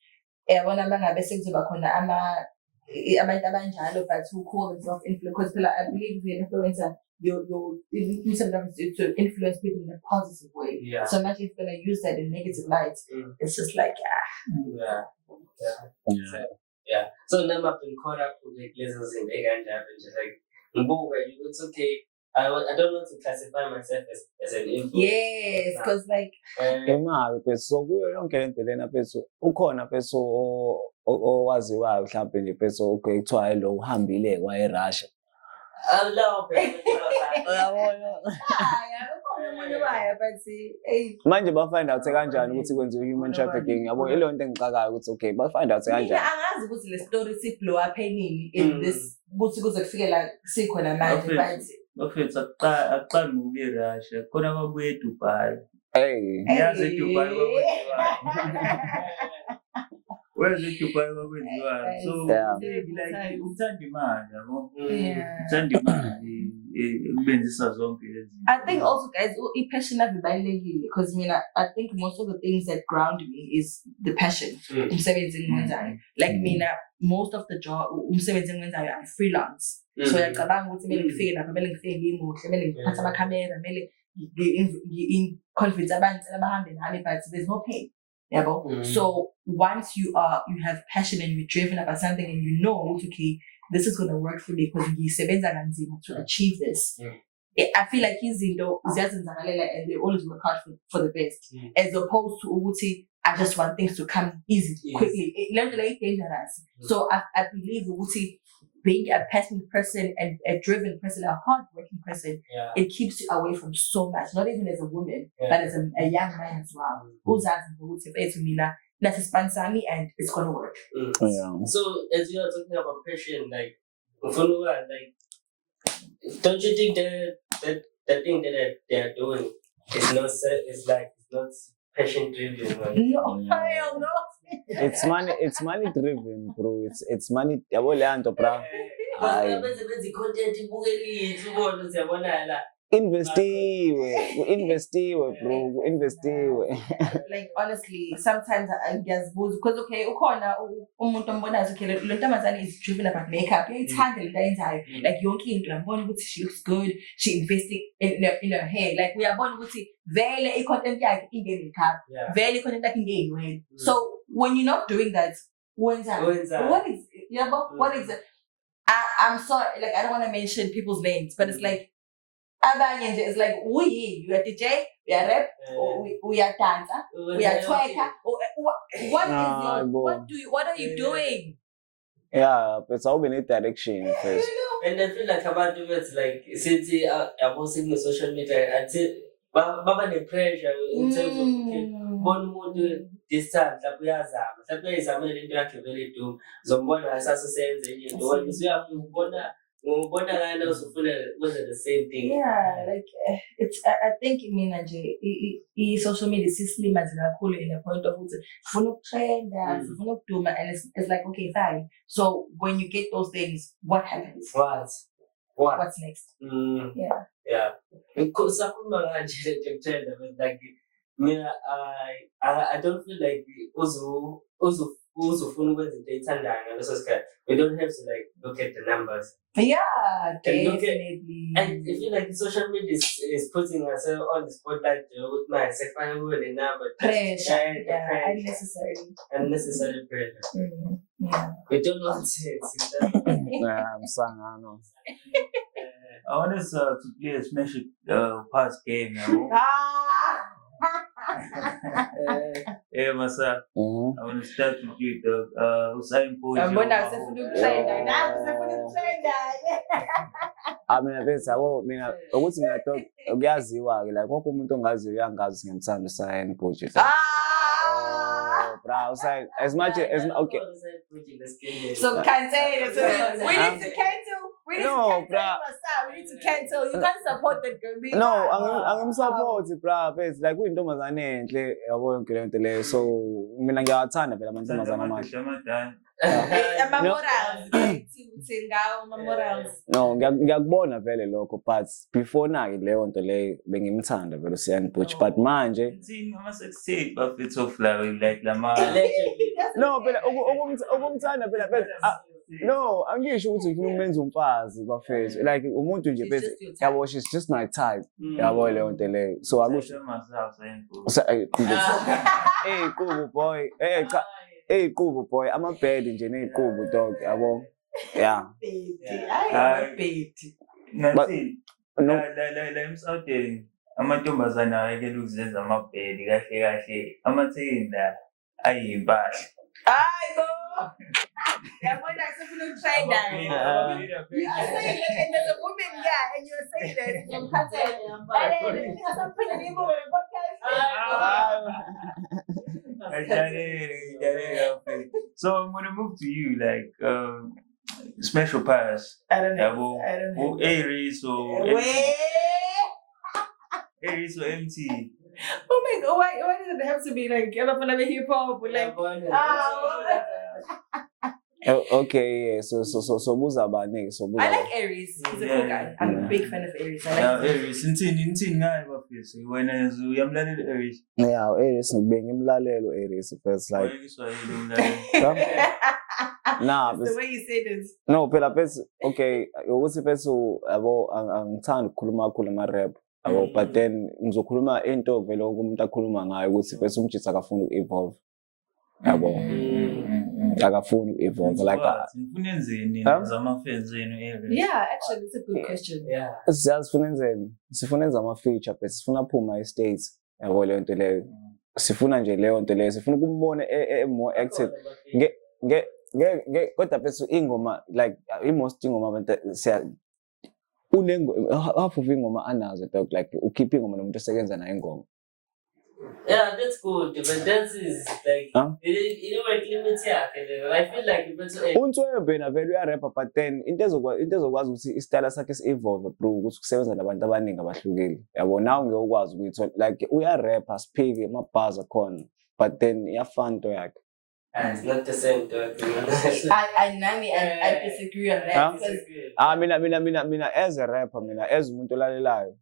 when I'm but who call themselves influencers, because I believe the influencer, you sometimes to influence people in a positive way. So imagine if you're gonna use that in negative light, it's just like So now I've been caught up with like lessons in egg and just like it's okay. I don't want to classify myself as an influencer. Yes, because like so yonke lento lena phethu ukhona phethu owaziwayo mhlawumbe nje phethu kuthiwa lo uhambile kwaye Russia Manje ba-find out kanjani ukuthi kwenziwa human trafficking yabo ilo nto engixakayo ukuthi okay ba-find out kanjani angazi ukuthi le story si-blow up enini in this ukuthi kuze kufikela sikhona manje but bafethu akuqali ngokuya eRussia khona ababuye eDubai yazi eDubai where's eDubai bakwenziwa so like uthanda imali yabo uthanda imali ubenzisa zonke lezi I think also guys i-passion avibalekile because I think most of the things that ground me is the passion umsebenzi engiwenzayo like mina most of the job umsebenzi engiwenzayo I freelance so yacabanga ukuthi kumele ngifike lapha kumele ngifike ngimuhle kumele ngiphathe amakhamera kumele ngi-convince abantu ukuthi bahambe nami but there's no pay yabo so once you have passion and you're driven about something and you know okay this is going to work for me because ngisebenza kanzima to achieve this I feel like izinto ziyazenzakalela and they always work hard for the best as opposed to ukuthi I just want things to come easy quickly like dangerous so I believe ukuthi being a passionate person and a driven person, a hardworking person, it keeps you away from so much. Not even as a woman, but as a young man as well. Who's asking for let's sponsor me and it's gonna work. So as you are talking about passion, like don't you think that the thing that they are doing is not passion driven? No, hell no. It's money driven, bro. It's money. Yabo le anto bra. Investiwe, bro. Investiwe. Like honestly, sometimes I guess because okay, ukhona umuntu ombonayo okay, lo ntombazane is driven about makeup. Uyayithanda lento ayenzayo. Like yonke into uyabona ukuthi she looks good. She investing in her hair. Like uyabona ukuthi vele i-content yakhe inge makeup. Vele i-content yakhe inge inwele. So when you're not doing that, what is it? I'm sorry, like I don't want to mention people's names, but it's like it's like we are DJ, we are rap, we are dancer, we are twerker. What are you doing? Yeah, it's all in a direction first. And I feel like about it's like since I'm posting on social media until baba the pressure in terms of one more distance lapho uyazama lapho uyazama lento yakhe vele do zombona asasesenze into wena ngubona ngana usufuna kwenza the same thing like it's I think nje social media sislimaze kakhulu in the point of ukuthi ufuna ukutrenda ufuna ukuduma and it's like okay fine so when you get those things what happens what's next because sakhuluma kanje ngikuthenda like mina I don't feel like uzofuna ukwenza into ethandana ngaleso sikhathi we don't have to like look at the numbers definitely and I feel like social media is putting ourselves on the spotlight with my second with the number pressure unnecessary pressure we don't want it I'm saying I know I want us to play a smash pass game now. Hey, Masa. I want to start with you, Usain Bolt. I'm going to say mina bese yabo mina ukuthi mina kuyaziwa ke like wonke umuntu ongaziyo uyangazi ngimthanda Usain Bolt. Bro, Usain as much as okay. So cancel. We need to cancel. We need to cancel. You can't support that girl. No, I'm support bro. But like uyintombazane enhle yabo yonke lento leyo. So mina ngiyawathanda phela amantombazane amahle. No, ngiyakubona vele lokho but before na ke leyo nto leyo bengimthanda vele Usain Bolt but manje ama success buffets of like lama no phela ukumthanda phela no angisho ukuthi ufuna umenza umfazi bafethu like umuntu nje bese yabo she's just my type yabo leyo nto leyo so akusho hey Qubu boy hey Qubu boy ama bad nje neziqubu dog yabo yeah ngathi la emsawdeni amantombazana ayekela ukuzenza amabhedi kahle amathenda ayimpahla hayi bo Yeah, when I said, "No, try that." You are saying that, and there's a woman, yeah, and you're saying that from content. And then has a put in the podcast. So I'm gonna move to you, like special pass. I don't know. Yeah, well, Aries or Aries or MT. Oh my god, why does it have to be like I'm gonna be hip hop or like Okay, yeah. So Buzabane. So I like Aries. He's a cool guy. I'm a big fan of Aries. I like Aries. Intin ngayo bafisi. Wena uyamlalela Aries. Yeah, Aries ngibenge imlalelo Aries first like. Nah, the way you say this. No, phela bese okay, ukuthi bese yabo angithanda ukukhuluma kakhulu ama-rap. Yabo, but then ngizokhuluma into vele umuntu akhuluma ngayo ukuthi bese umjitsi akafuna uku-evolve. Yabo. Akafuna uku-evolve like ngifuna enzeni zamafans enu Aries. Yeah, actually it's a good question. Yeah. Sifuna enzeni? Sifuna enza ama-feature bese sifuna aphuma e-States. Yabo leyo nto leyo. Sifuna nje leyo nto leyo. Sifuna ukumbona more active. Kodwa bese ingoma like most ingoma abantu siya half of ingoma anazo dog like ukhipha ingoma nomuntu osebenza naye ingoma. Yeah, that's good. But dance is like you know like limits yakhe. I feel like it's Untwebe na vele uyarapper but then into ezokwazi ukuthi istyle sakhe si-evolve bro ukuthi kusebenza nabantu abaningi abahlukile. Yabo now ngiyokwazi ukuthi like uyarapper speak ama-bars akhona but then iyafana into yakhe. It's not the same talk. I disagree on that because Mina as a rapper, as umuntu olalelayo,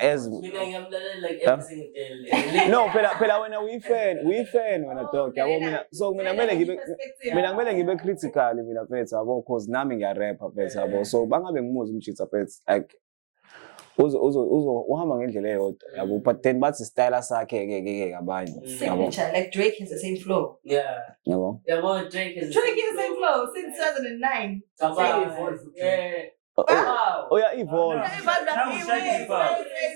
as like every single day. No, phela wena we fan wena dog. Yabo mina so mina kumele ngibe critical mina phetha yabo cause nami ngiyarapper phetha yabo so bangabe ngimuzi umshitsa phetha like uhamba ngendlela eyodwa yabo but then bathi style sakhe ke kabanye signature like Drake has the same flow. Yeah. Yabo. Yeah, well, Drake has the same flow since 2009. Oh yeah, evolve.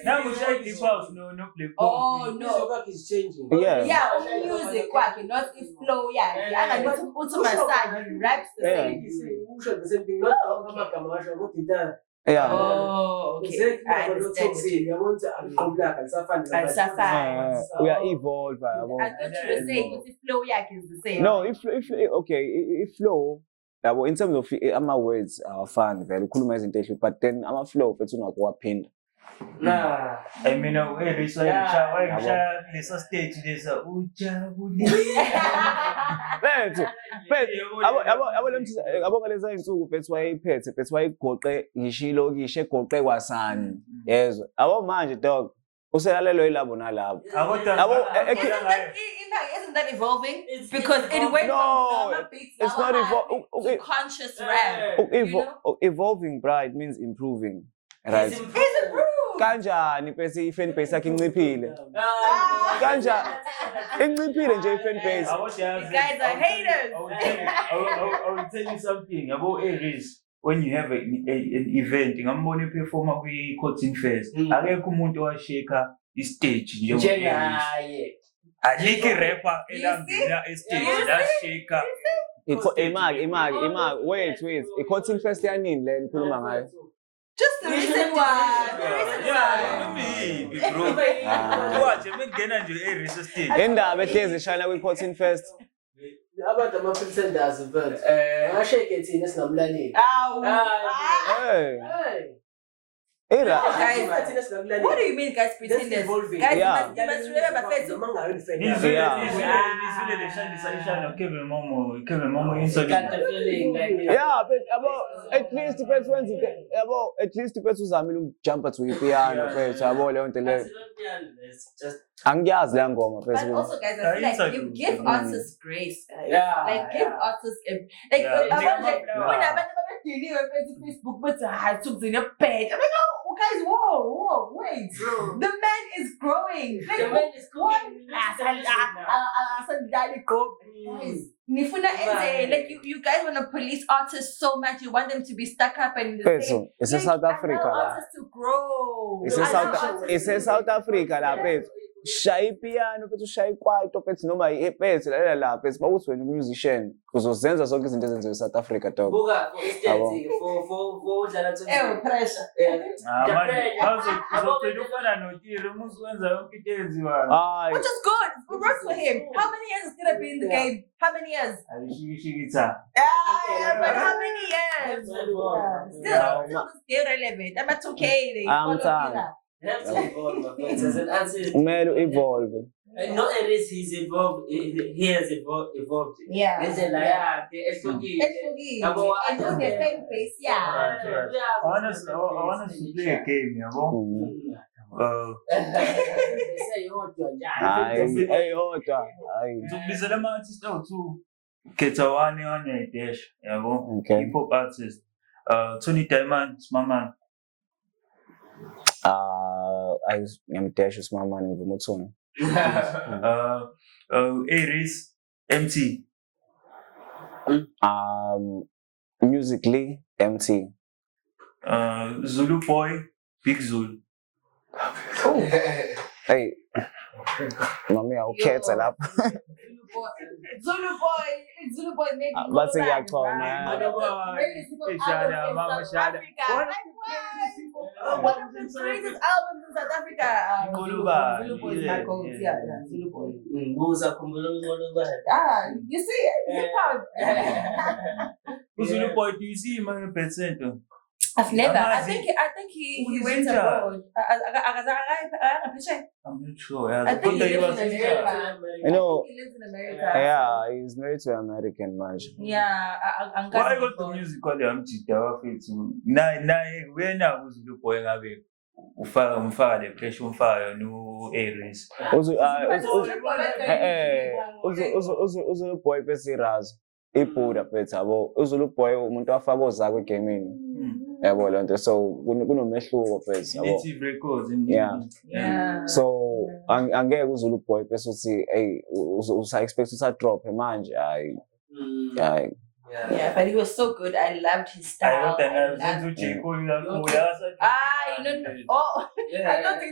Now we shake the house, no play. Oh no. Music work is changing. Yeah, music work, not the flow. Yeah, I got to put to my side. He raps the same. The same thing. Not yeah. Oh, okay. I understand. We are evolved. I thought you were saying the flow is the same. No, if flow. In terms of ama words are fun, very cool izinto but then ama flow fethu unakuwaphinda. Nah, I mean Aries wayishaya lesa stage lesa ujabulile. Abo ngaleza insuku fethu wayiphethe fethu wayigoqe ngishilo kishe egoqe kwasani. Yezwa. Abo manje dog uselalelo ilabo nalabo. Isn't that evolving? Because it went from beats it's not evolving. To conscious rap. Evolving, bro, it means improving. Right? It's improved. Kanjani bese fan base yakhe inciphile. Kanjani? Inciphile nje fan base. You guys are haters. I will tell you something about Aries. When you have an event, ngambona performer kwi-Cotton Fest. Akekho umuntu owasheka i-stage njengo Aries. Alike rapper elambela e-stage lasheka. Imag, wait. I-Cotton Fest yanini le nikhuluma ngayo? Just the recent one. Watch, mengena nje e-Aries stage. Indaba ehlezi ishayina kwi-Cotton Fest. Abantu ama-pretenders but ngasheke thina esingamlaleli. What do you mean, guys? Pretenders? Guys, you must remember first. Kevin Momo inside. Yeah, but at least depends when at least depends uzamile ukujumpa to ipiano first yabo leyo nto leyo. Angiyazi le ngoma first. But also, guys, I feel like you give artists grace, guys. Yeah. Like give artists like when abantu dealing with Facebook, but I took in a bed. I'm like, oh, guys, whoa, wait. Bro. The man is growing. Like, the man is growing. Guys, like you guys want to police artists so much. You want them to be stuck up and it's South Africa. Artists to grow. It's South Africa, la. shaya ipiano bese ushaya ikwaito bese noma bese lalela la bese bawuthi wena musician uzozenza zonke izinto ezenziwa eSouth Africa dog. Buka for instance for udlala pressure. Uzofana noTiro musuwenza yonke into eyenziwayo. Which is good. It works for him. How many years has Tira been in the game? How many years? Alishikita. But how many years? Still relevant. I'm at 2K. Have to evolve, my friends. As an artist, evolve. Not at least he's evolved. He has evolved. Yeah. It's like it's okay. And on the same place, yeah. Honestly, I want to play a game, you know. Ngizobizela ama-artist awuthi khetha one dash yabo. Hip hop artist. Tony Diamond, Maman. Ngiyamdash uSimamani ngivumuthuni. Aries, MT. Musically, MT. Zulu Boy, Big Zulu. Hey, mami awukhetha lapha. Zulu boy, maybe. But ngiyaqhoma. One of the greatest albums in South Africa. Zulu Boy is my goal. Yeah, Zulu Boy. You see, hip hop. Zulu Boy, do you see him in a center? I've never. I think he went abroad. I'm not sure. I think he lives in America. You know, he lives in America. Yeah, he's married to an American man. Yeah, why got the music called Amchita? When I was Zulu Boy, umfaka le pressure umfaka no Aries. Uzulu Boy bese irazo. Ibuda phethe yabo Uzulu Boy umuntu wafaka ozakwe egameni. Yabo lonto so kunomehluko phethe yabo. Native records. Yeah. So angeke uZulu Boy bese uthi hey usa expect usa drop manje hayi. Yeah, but he was so good. I loved his style. I don't think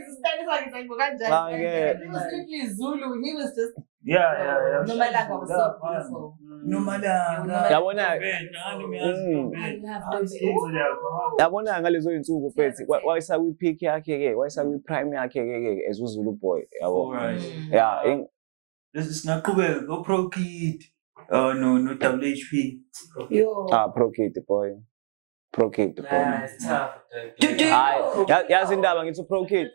it's standing like it's like he was strictly Zulu. He was just Nomalanga was so beautiful. Yabona ngalezo insuku phethe wayisa kwi peak yakhe ke wayisa kwi prime yakhe ke as uZulu Boy yabo. Yeah, singaqhubeka go Pro Kid. No WHP. Pro Kid the boy. It's tough. Yazi indaba ngithi Pro Kid.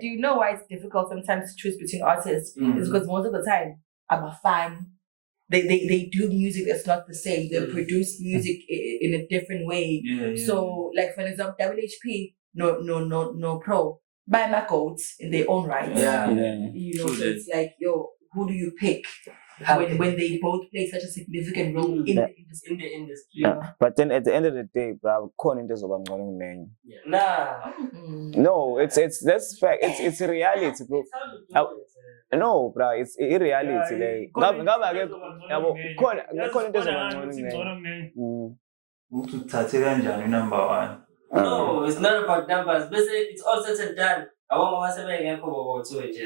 Do you know why it's difficult sometimes to choose between artists? It's because most of the time I'm a fan. They do music that's not the same. They produce music in a different way. So, like for example, WHP, no Pro. Buy my goats in their own right. You know, so it's like, yo, who do you pick when they both play such a significant role in the industry? But then at the end of the day, bro, khona into ezoba ngcono kunenye. No, that's fact. It's a reality, bro. No, bro, it's a reality. Like, ngaba ke yabo khona into ezoba ngcono kunenye. Uthi uthathe kanjani number 1? No, it's not about numbers. Basically, it's all said and done. I want to say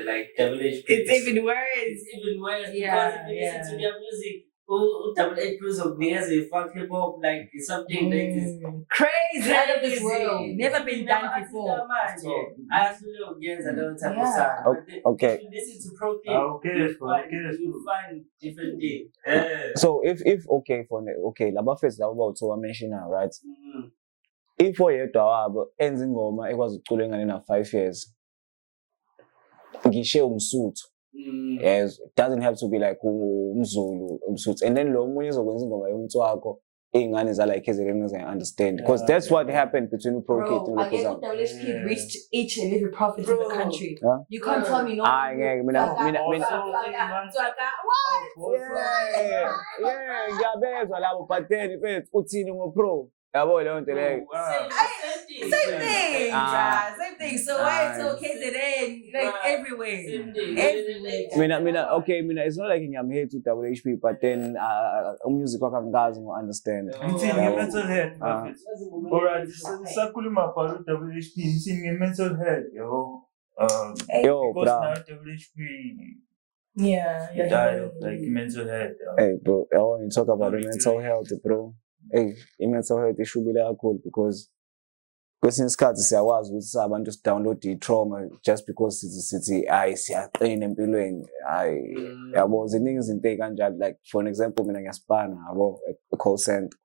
like WHP. It's even worse. It's even worse because if you listen to their music, WH+ of me as a funk hip hop, like it's something like this crazy out of this world. Never been done before. I actually love games and all type of sound. Okay. If you listen to Pro Kid, you'll find different things. So if laba first laba to mention now, right? If oyedwa wabo enza ingoma ekwazi ukucula engane na 5 years ngishe umsuthu yes it doesn't have to be like umzulu umsuthu and then lo munye ezokwenza ingoma yomtswako ingane za like ezikwenza understand because that's what happened between Pro Kid and Lokuzana. WHP reached each and every province in the country. You can't tell me no. Ngiyabezwa labo but then uthini ngo Pro Yabo leyo nto leyo. Same thing. Same thing. So why it's okay today? Like everywhere. Mina, it's not like I'm here to WHP, but then music wakhe angazi ngo-understand. Ngithini mental health. Alright, sakhuluma about WHP, ngithini mental health, yo. Yo, because bro. now WHP Yeah. died of like mental health. Hey, bro, I want to talk about the mental health, bro. Hey, mental health issue be like cool because kwesinye isikhathi siyawazi ukuthi abantu just download i-trauma just because sithi hayi siyaqina empilweni hayi yabo ziningi izinto ey'kanjalo like for an example mina ngiyasipana yabo e-call center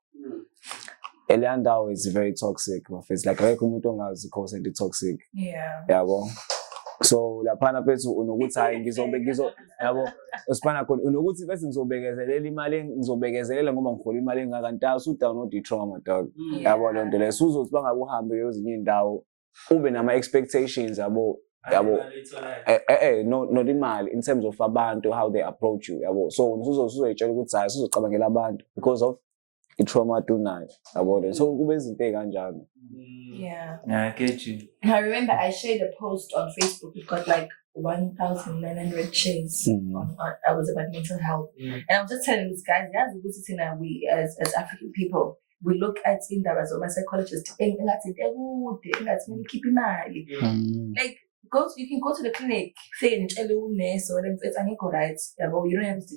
leya ndawo is very toxic it's like akekho umuntu ongazi i-call center i-toxic yabo so laphana phethu unokuthi hayi yabo usipana khona unokuthi bese ngizobekezelela ngoba ngihola imali engakantala usu-download i-trauma dog yabo loo nto leyo suzothi bangabe uhambe kwezinye iy'ndawo ube nama-expectations yabo not imali in terms of abantu how they approach you yabo so usuzoyitshela ukuthi hayi usuzocabangela abantu because of i-trauma atunayo yabo so kube izinto ey'kanjalo. Yeah, I get you. I remember I shared a post on Facebook. It got like 1,900 shares. I was about mental health, and I was just telling these guys, we as African people, we look at indaba as a psychologist, like you can go to the clinic, say in nurse or if it's an right, you don't have to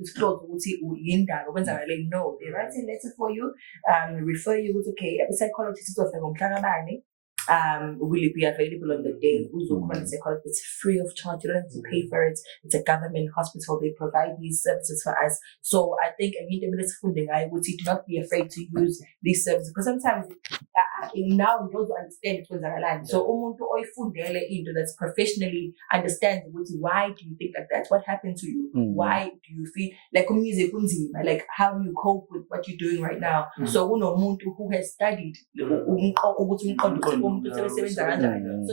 disclose no, they write a letter for you, refer you with okay, a psychologist is will it be available on the day? It's free of charge, you don't have to pay for it. It's a government hospital, they provide these services for us. So I think I would say do not be afraid to use these services because sometimes now those who understand it when they're alive. So that's professionally understand why do you think like that? What happened to you? Why do you feel like music, like how you cope with what you're doing right now? So who has studied so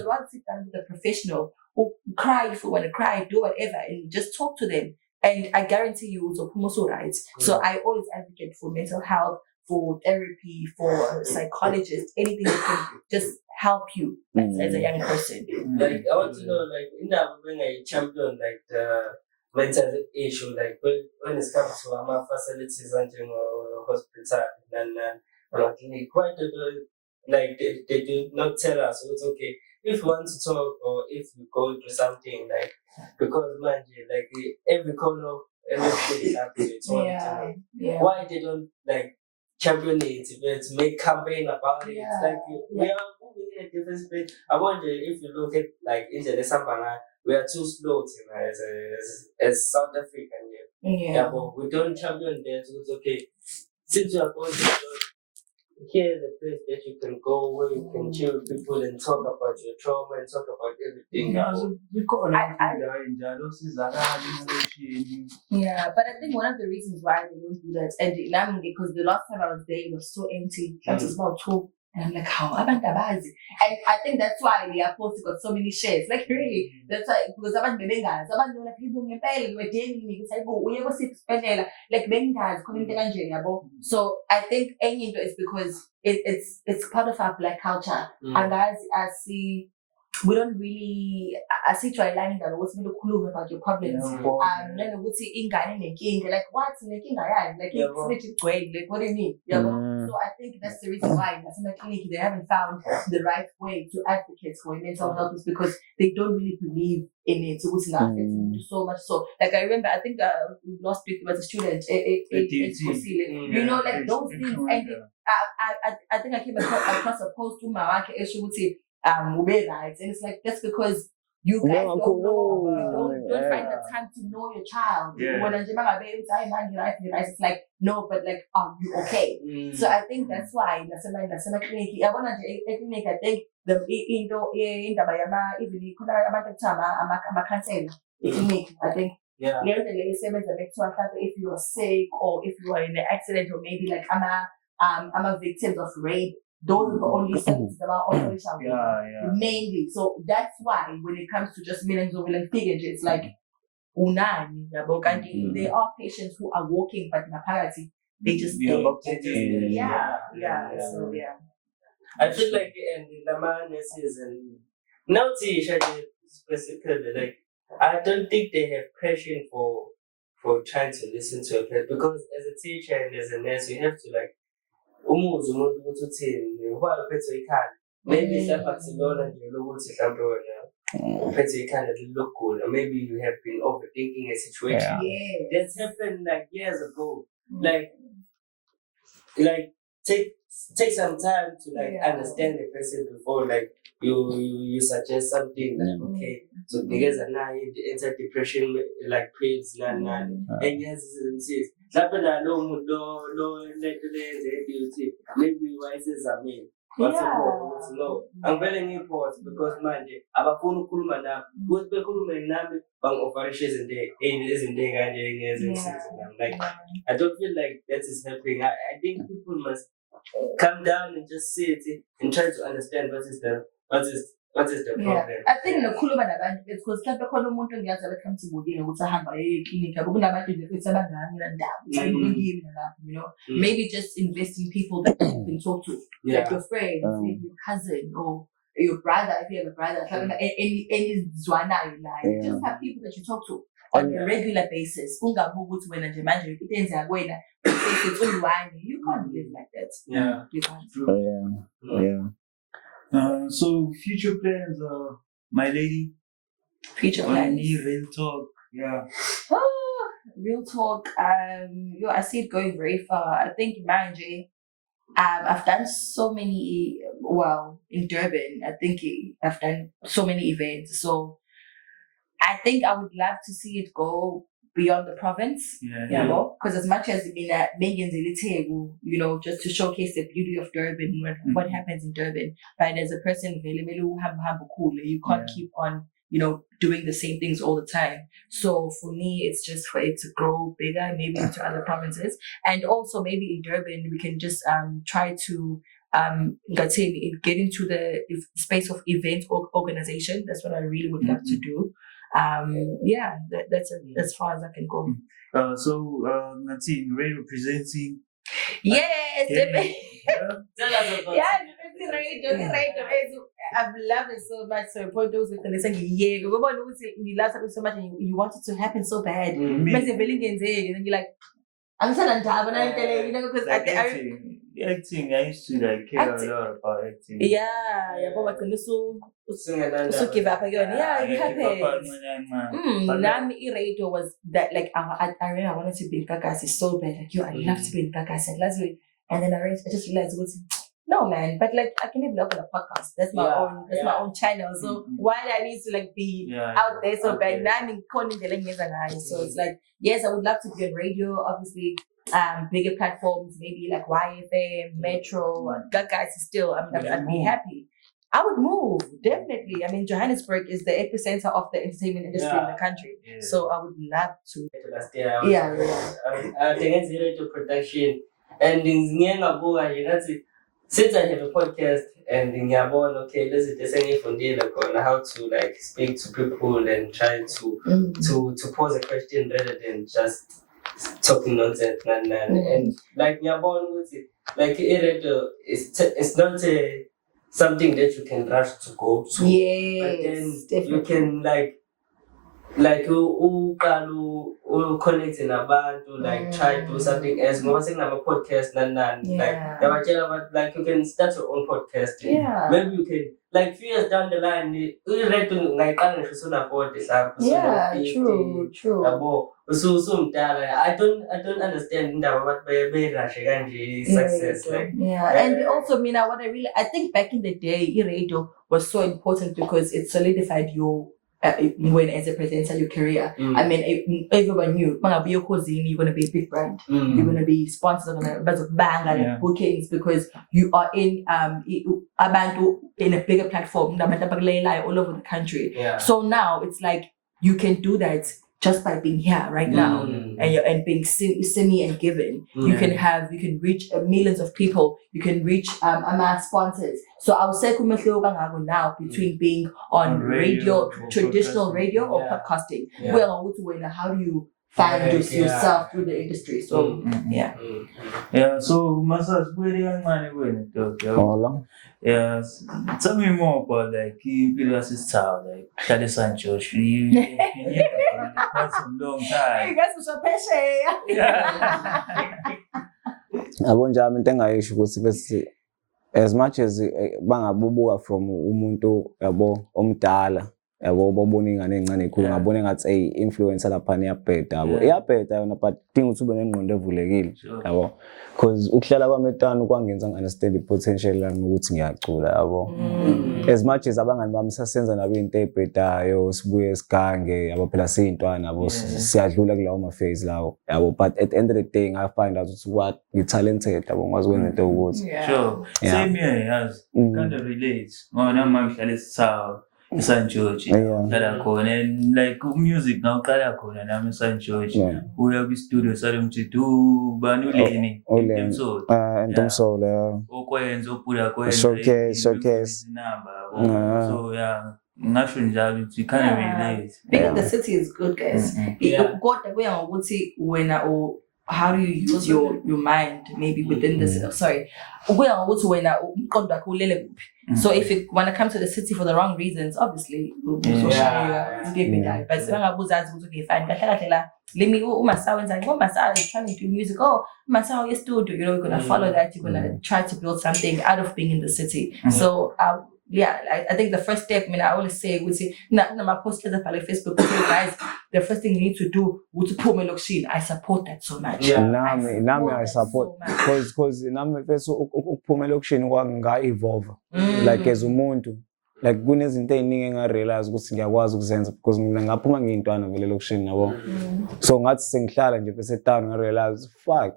once sit down with a professional who cry if you want to cry, do whatever, and just talk to them. And I guarantee you also right. So I always advocate for mental health, for therapy, for psychologists, anything that can just help you as a young person. Like I want to know, like in that when I champion like the mental issue, like when it comes to our facilities and hospital and clinic, why do like they do not tell us it's okay if we want to talk or if we go through something like because man like every corner everything happens why they don't like champion it to make campaign about it. It's like we are moving in a different space. I wonder if you look at like Internet Sambana, we are too slow as South African but we don't champion there so it's okay since you are going to here's a place that you can go where you can chill with people and talk about your trauma and talk about everything. But I think one of the reasons why they don't do that, and because the last time I was there, it was so empty. That's a small talk. And I'm like, how about Tabazi? And I think that's why the post got so many shares. Like really, that's why because abantu bebengazi, abantu like people ngempela we dating because I go uye kusipendela like bengazi khona into kanje yabo. So I think enye into is because it's part of our black culture. And as I see we don't really asijwayelani ndalo ukuthi kumele ukhulume about your problems nanokuthi ingane nenkinga like what nenkinga yani like it's igcwele like what do you mean so I think that's the reason why in clinic they haven't found the right way to advocate for mental health is because they don't really believe in it so much so like I remember I think last week was a student you know like those things and I think I came across a post to Mawake Eshuti right, and it's like that's because you guys don't find the time to know your child. When it's like no, but like are you okay? So I think that's why I think the I think if you are sick or if you are in an accident or maybe like I'm a victim of rape. Those are the only services that are offered mainly. So that's why when it comes to just millions of figures, it's like unani. There are patients who are walking but in a parity. they just Yeah, did. yeah. So yeah. I feel like in the man and now teacher specifically like I don't think they have passion for trying to listen to a person because as a teacher and as a nurse you have to like umuzi umuntu ukuthi uthini ngoba uphethe ikhanda maybe mhlawumbe akusilona nje lokuthi mhlawumbe wena uphethe ikhanda lilokugula maybe you have been overthinking a situation that's happened like years ago like take some time to like understand the person before like you suggest something like okay so because now the anti-depression like pills and yes happened no maybe why is I mean what's no I'm very important because man abafuna ukukhuluma nami ukuthi bekhulume nami bang-offerishes izinto like I don't feel like that is helping. I think people must come down and just sit and try to understand what is the problem. I think nokhuluma nabantu because mhlawumbe khona umuntu engiyazi abecomfortable yena ukuthi ahamba eklinikhi yabo kunabantu nje futhi abangani nandaba you know maybe just invest in people that you can talk to like your friends maybe your cousin or your brother if you have a brother any zwanayo like just have people that you talk to on a regular basis kungabuki ukuthi wena nje manje into enzeka kuwena you can't live like that. You can't. So future plans, my lady. Future plans. Real talk. Yeah. Real talk. I see it going very far. I think Manje, I've done so many. Well, in Durban, I think I've done so many events. So I think I would love to see it go beyond the province, because as much as you know, just to showcase the beauty of Durban, what happens in Durban, but as a person, you can't keep on, you know, doing the same things all the time. So for me, it's just for it to grow bigger, maybe into other provinces, and also maybe in Durban we can just try to get into the space of event organization. That's what I really would love to do. That's as far as I can go. So Nancy, radio presenting. Yes, radio. I've loved it so much. So point those with the saying, you love something so much and you want it to happen so bad. And you're like, I'm telling you know, because acting, I used to like care a lot about acting. But so give up again. It happens. Nami radio was that like I really wanted to be in Kakasi so bad. Like I love to be in Kakasi. And then I just realized no man, but like I can even open a podcast. That's my own channel. So why do I need to like be out there so bad? So it's like yes, I would love to be on radio, obviously. Bigger platforms, maybe like YFM, Metro, Guys still. I'd be happy. I would move, definitely. I mean, Johannesburg is the epicenter of the entertainment industry in the country. So I would love to. I think it's radio production. And in since I have a podcast and in Gabon, okay, let's just on how to like speak to people and try to pose a question rather than just talking nonsense and like Gabon with it, like it's not something that you can rush to go to. Yes, but then definitely. you can like connect in abantu like try to do something else. No saying I'm a podcast like you can start your own podcast. Maybe you can like few years down the line true. I don't understand what success like. And also Mina, I think back in the day radio was so important because it solidified your when as a presenter your career. I mean everyone knew you're going to be a big brand. You're going to be sponsored on a bunch of bang bookings because you are in a bigger platform all over the country. So now it's like you can do that just by being here right now and being semi and given. You can reach millions of people. You can reach sponsors. So I would say now between being on radio, traditional radio or podcasting. Well, how do you find yourself through the industry. So yeah. Yeah, so Masas, where the young man going to? Hola. Yeah, tell me more about like Pilas' child, like Shadi Sancho. You for some long time. You guys are so patient. Yeah. Yabo njalo into engayisho ukuthi bese as much as bangabubuka from umuntu yabo omdala yabo babona ingane encane ekhulu ngabona ngathi influencer lapha iyabheda yabo iyabheda yona but dinga ukuthi ube nengqondo evulekile yabo because ukuhlala kwametana kwangenza understand the potential lami ukuthi ngiyacula yabo as much as abangani bami sasenza nabo into ebhedayo sibuye sigange yabo phela siyintwana yabo siyadlula kulawo ma phase lawo yabo but at the end of the day I find out what you talented yabo ngwazi ukwenza into ukuthi sure same here yes kind of relates ngona manje saw San George ngala khona like music ngaqala khona nami San George uya ku studio salomthidu bani uleni Ntomsola okwenza opula kwenza showcase number so yeah ngasho njalo ukuthi kind of relate being in the city is good guys kodwa kuya ngokuthi wena how do you use your mind maybe within this kuya ngokuthi wena umqondo wakho ulele kuphi. So if you want to come to the city for the wrong reasons, obviously, but fine. Let me Masawa is like, Masawa is trying to do music. Oh, Masawa is studio. You know, you're gonna follow that. You're gonna try to build something out of being in the city. So I think the first step. I mean, I always say, we say, my posters on Facebook. Guys, the first thing you need to do is to pull me look. I support that so much. I support because nami first ukuphuma lokushini kwanga evolve like as umuntu like kunezinto eziningi engarealize ukuthi ngiyakwazi ukuzenza because mina ngaphuma ngiyintwana vele lokushini yabo so ngathi sengihlala nje bese town ngarealize fuck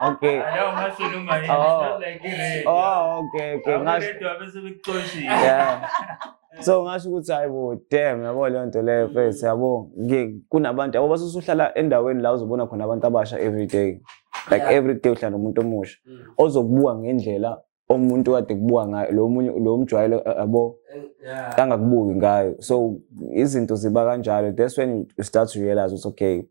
okay. Yeah. So ngasho ukuthi hayibo damn yabo le nto leyo face yabo kunabantu abo basusuhlala endaweni la uzobona khona abantu abasha every day like every day uhlala nomuntu omusha ozokubuka ngendlela omuntu kade kubuka ngayo lo mjwayelo yabo angakubuki ngayo so izinto ziba kanjalo that's when you start to realize ukuthi okay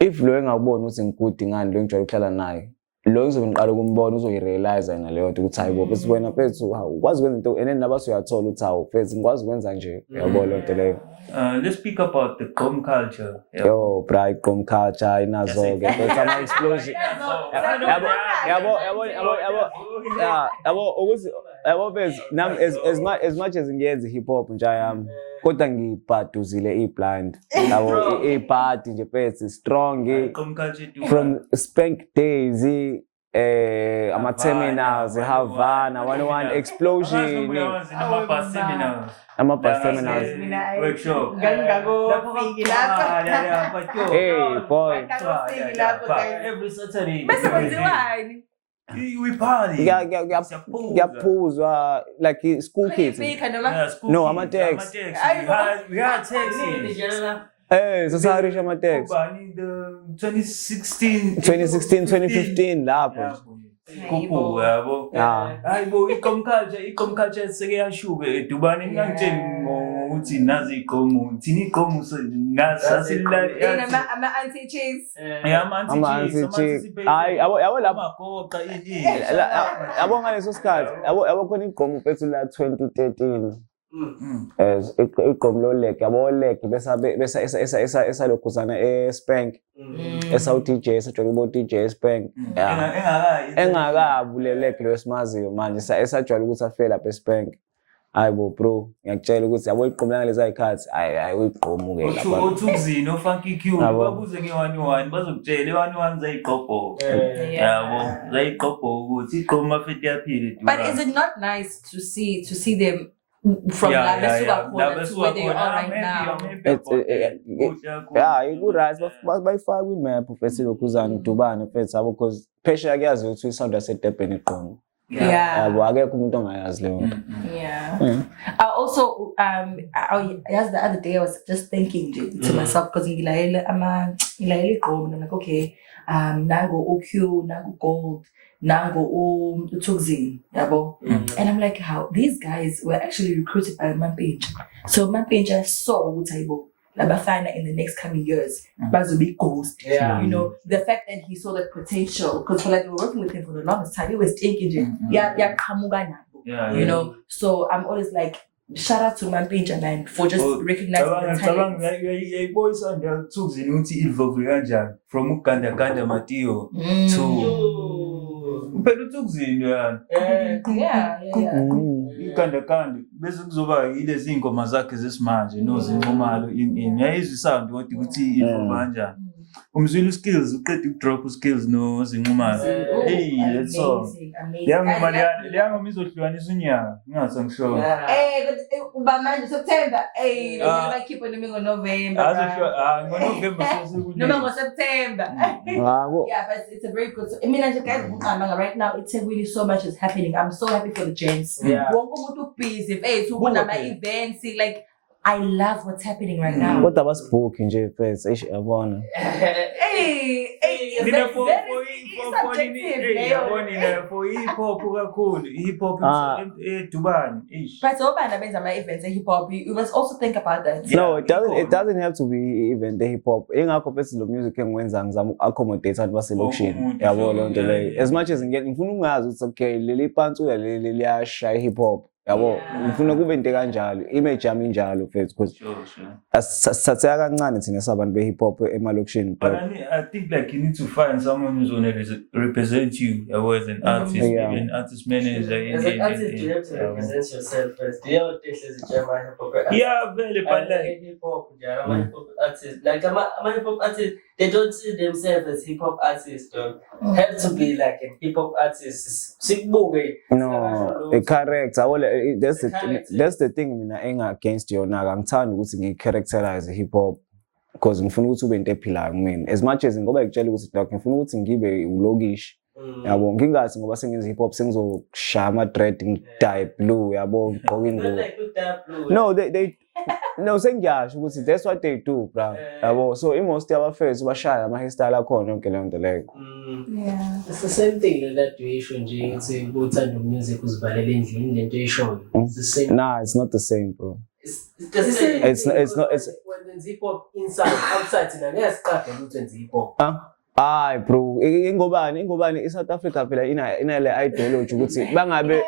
if lo engakubona ukuthi ngikude ngani lo ngijwayele ukuhlala naye lo ngizoqala ukumbona uzoyirealize naleyo nto ukuthi hayibo bese wena mfethu ukwazi ukwenza into enene nabaso uyathola ukuthi hawo mfethu ngikwazi ukwenza nje yabo lo nto leyo. Let's speak about the Gqom culture. Yo, bright Gqom culture inazo ke it's an explosion. Yabo ukuthi yabo bese nami as much as ngiyenza hip hop nje yami kodwa ngibhaduzile iblind yabo iparty nje bese strong from Spank days ama terminals Havana 101 explosion ama seminars workshop hey boy every Saturday we party yapuzwa like school kids no ama tax we had taxis sasarisha ama tax 2016 2015 lapho kupu yabo hayibo i-Gqom culture seke yashuka edubane ngangitshela ukuthi nazi igqom thini igqom ngasasilala ama anti-cheese ama anti-cheese hayi yabo lapha yabo ngaleso sikhathi yabo khona igqom mfethu la 2013 igqom lo leg yabo leg bese esalokuzana eSpank eSouth DJ esajwayele ubo DJ Spank engakabuleleke lo esimaziyo manje esajwayele ukuthi afela lapha eSpank hayibo bro ngiyakutshela ukuthi yabo igqom ngalezi ayikhathi hayi uyigqom ke lapha othukuzini ofunky Q babuze nge101 bazokutshela i101 zayiqobho yabo zayiqobho ukuthi igqom mafethi yaphile. But is it not nice to see them from to where they are right now? It's right bayifaka imap bese lokuzana udubane mfethu yabo because phesheya kuyazi ukuthi isound yaseDurban iqomo yabo akekho umuntu ongayazi leyo nto. I also yes the other day I was just thinking to myself because ngilayele igqomo like okay nango OQ nango Gold nango uThukzini, yabo. And I'm like, how these guys were actually recruited by Mampintsha. So Mampintsha saw Utaibo Labafana in the next coming years. Bazo big ghost. Yeah. You know, the fact that he saw the potential, because for like we were working with him for the longest time, he was thinking, you know. So I'm always like, shout out to Mampintsha, man, for just recognizing the talent. boys on the Thukzini uthi involve kanjani from Uganda Matio to phela uThukzini Yeah. Uganda bese kuzoba yilezi ingoma zakhe zesimanje nozinqumalo in yayizwe sound kodwa ukuthi involve kanjani umzwile skills uqeda ukudrop skills nozinqumalo hey let's all leyangoma izohlukanisa unyaka ngingathi ngisho uba manje September bakhipha noma ngoNovember ngoNovember noma ngoSeptember yeah, but it's a very good mina nje guys uqamba right now eThekwini so much is happening. I'm so happy for the gents wonke umuntu busy ubona ama events like I love what's happening right now. What was book nje first yabona for hip hop kakhulu hip hop edubani but obana benza ama events hip hop you must also think about that. No, it doesn't have to be even the hip hop ingakho bese lo music engwenza ngizama accommodate abantu baselokishini yabo lo nto leyo as much as ngifuna ungazi ukuthi okay leli pants uyaleli liyasha hip hop yabo ngifuna kube into kanjalo image yami injalo mfethu because asathatha kancane thina sabantu be hip hop emalokishini but I think like you need to find someone who's going to represent you as an artist even artist manager as an artist you have to represent yourself first you have to hip hop very but like hip hop hip hop artists like hip hop artists they don't see themselves as hip hop artists don't have to be like a hip hop artist no correct that's the thing mina enga against yona angithandi ukuthi ngicharacterize hip hop because ngifuna ukuthi ube into ephilayo kumina as much as ngoba ngitshela ukuthi dog ngifuna ukuthi ngibe ulokishi yabo ngingathi ngoba sengenza hip hop sengizoshaya ama dread type blue yabo ngigqoka ingubo no they no sengiyasho ukuthi that's what they do bro yabo so most abafethu bashaya ama hairstyle akhona yonke le nto leyo yeah it's the same thing that we issue nje ukuthi uthanda music uzivalele endlini lento eyishoyo it's the same. Nah, it's not the same bro. It's the same. It's not when hip hop inside outside na niyasiqapha ukuthi hip hop Ay bro ingobani eSouth Africa phela ina le ideology ukuthi bangabe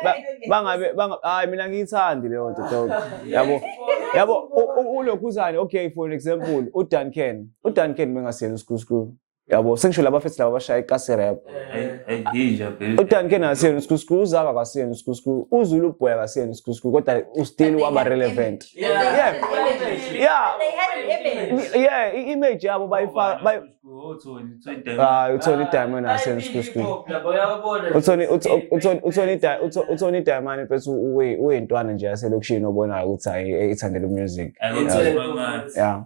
hayi mina ngiyithandi leyo nto yabo ulokhuzane okay for example uDuncan bengasiyena uSkru yabo sengisho labafethu laba bashaya ikasi rap uDuncan asiyena uSkru uzaka kasiyena uSkru uZulu boy akasiyena uSkru kodwa still waba relevant yeah image yabo bayifaka uthoni Diamond asiyena uSkru uthoni Diamond bese uyintwana nje yaselokishini obonayo ukuthi hayi ethandela music yeah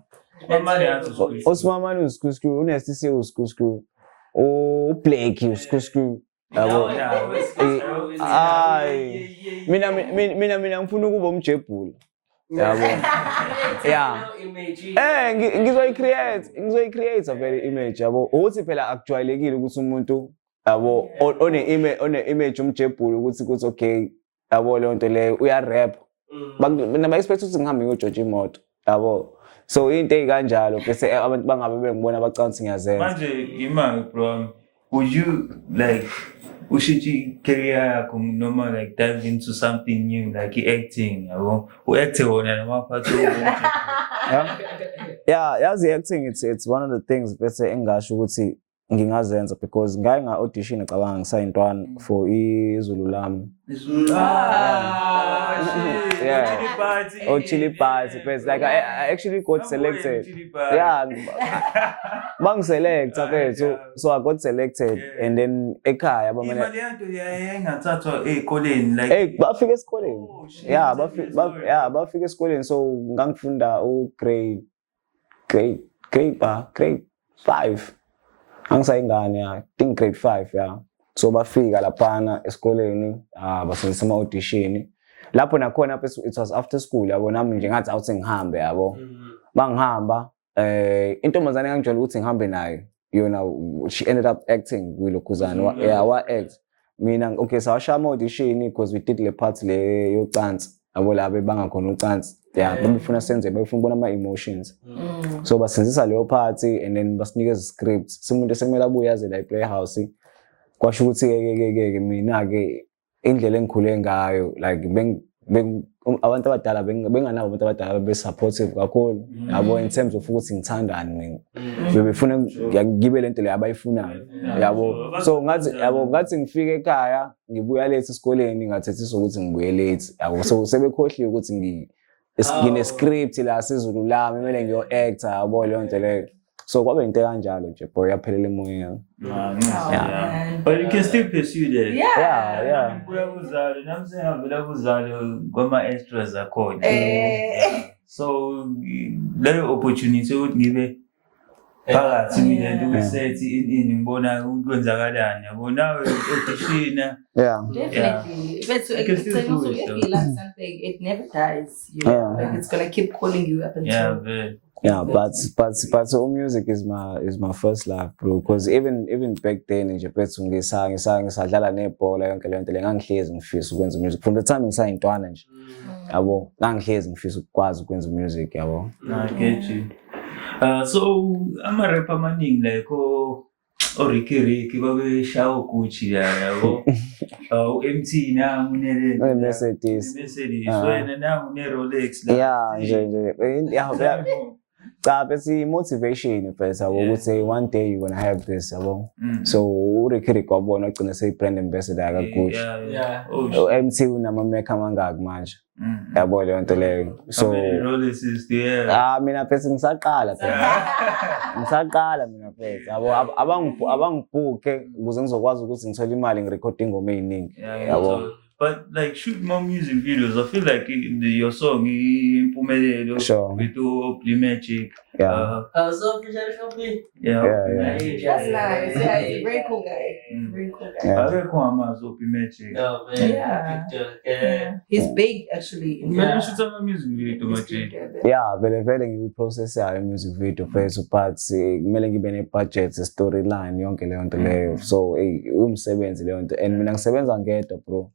Osmamani uSkru uNesty uSkru uBlake uSkru yabo ay mina ngifuna ukuba umjebhula yabo yeah ngizoyicreate a very image yabo ukuthi phela akujwayelekile ukuthi umuntu yabo one image umjebhula ukuthi okay yabo le nto leyo uya rap naba expect ukuthi ngihambe ngiyojoja imoto yabo so into ekanjalo bese abantu bangabe bengibona abacanga ngiyazenza manje imali bro would you like ushithi career yakho noma like dive into something new like acting yabo uacte wona noma phatho yeah yazi acting it's one of the things bese engasho ukuthi ngingazenza because ngaye audition ecabanga ngisayintwana for iZulu lami Chili Party but like I actually got selected yeah bang select so I got selected and then ekhaya imali yanto yayengathathwa ezikoleni like bafika esikoleni bafika esikoleni so ngangifunda grade 5 angisayingane I think grade 5 yeah so bafika laphana esikoleni basebenzisa ama audition lapho nakhona it was after school yabo nami nje ngathi awuthi ngihambe yabo bangihamba intombazane engangijwayele ukuthi ngihambe nayo yona she ended up acting kulokhuzana wa act mina okay sawashaya ama-audition because we did le part le yocansi yabo la bebangakhona ucansi bebefuna senze befuna ukubona ama-emotions so basenzisa leyo part and then basinikeza i-script simuntu sekumele abuye yaze la i-playhouse kwasho ukuthi-ke mina-ke indlela engikhule ngayo like abantu abadala benganabo abantu abadala bebe-supportive kakhulu yabo in terms of ukuthi ngithandani mina bebefuna ngibe lento leyo abayifunayo yabo so ngathi ngifike ekhaya ngibuya late esikoleni ngathethiswa ukuthi ngibuye late yabo so sebekhohliwe ukuthi ngine-script la sizulu lami kumele ngiyo-actor yabo leyo nto leyo so kwabe into kanjalo nje boy yaphelela emoyeni but you can still pursue that. Yeah. Extras akhona. So leyo opportunity ukuthi ngibe phakathi mina ukusethi ini ngibona ukwenzakalani yabo nawe audition. Definitely. If you love something, it never dies. You know, like it's gonna keep calling you up until. But music is my first love, bro. Because even back then in Japan, ngisadlala nebhola yonke le nto le ngangihlezi ngifisa ukwenza music from the time ngisayintwana nje. Yabo, ngangihlezi ngifisa ukwazi ukwenza music, yabo. I get you. So ama-rapper amaningi like Ricky babeshaya Gucci yabo. MT nangu Mercedes. Wena nangu ne-Rolex la. Yeah. Bese motivation first would say one day you're gonna have this so uRicky kwabona ugcina seyi-brand ambassador akaGucci MT unamameka amangaki manje yabo leyo nto leyo so mina phela ngisaqala mina phela yabo abangibhuke ukuze ngizokwazi ukuthi ngithole imali ngirekhode ingoma eziningi yabo. But like shoot more music videos. I feel like your song impumelelo with Play Magic. So that's nice. Yeah, he's a very cool guy. Very cool guy. He's big actually. You shoot some music video Magic. Yeah, vele ngiprocess yayo music video first parts kumele ngibe ne-budget storyline yonke leyo nto leyo so umsebenzi leyo nto and mina ngisebenza ngedwa bro.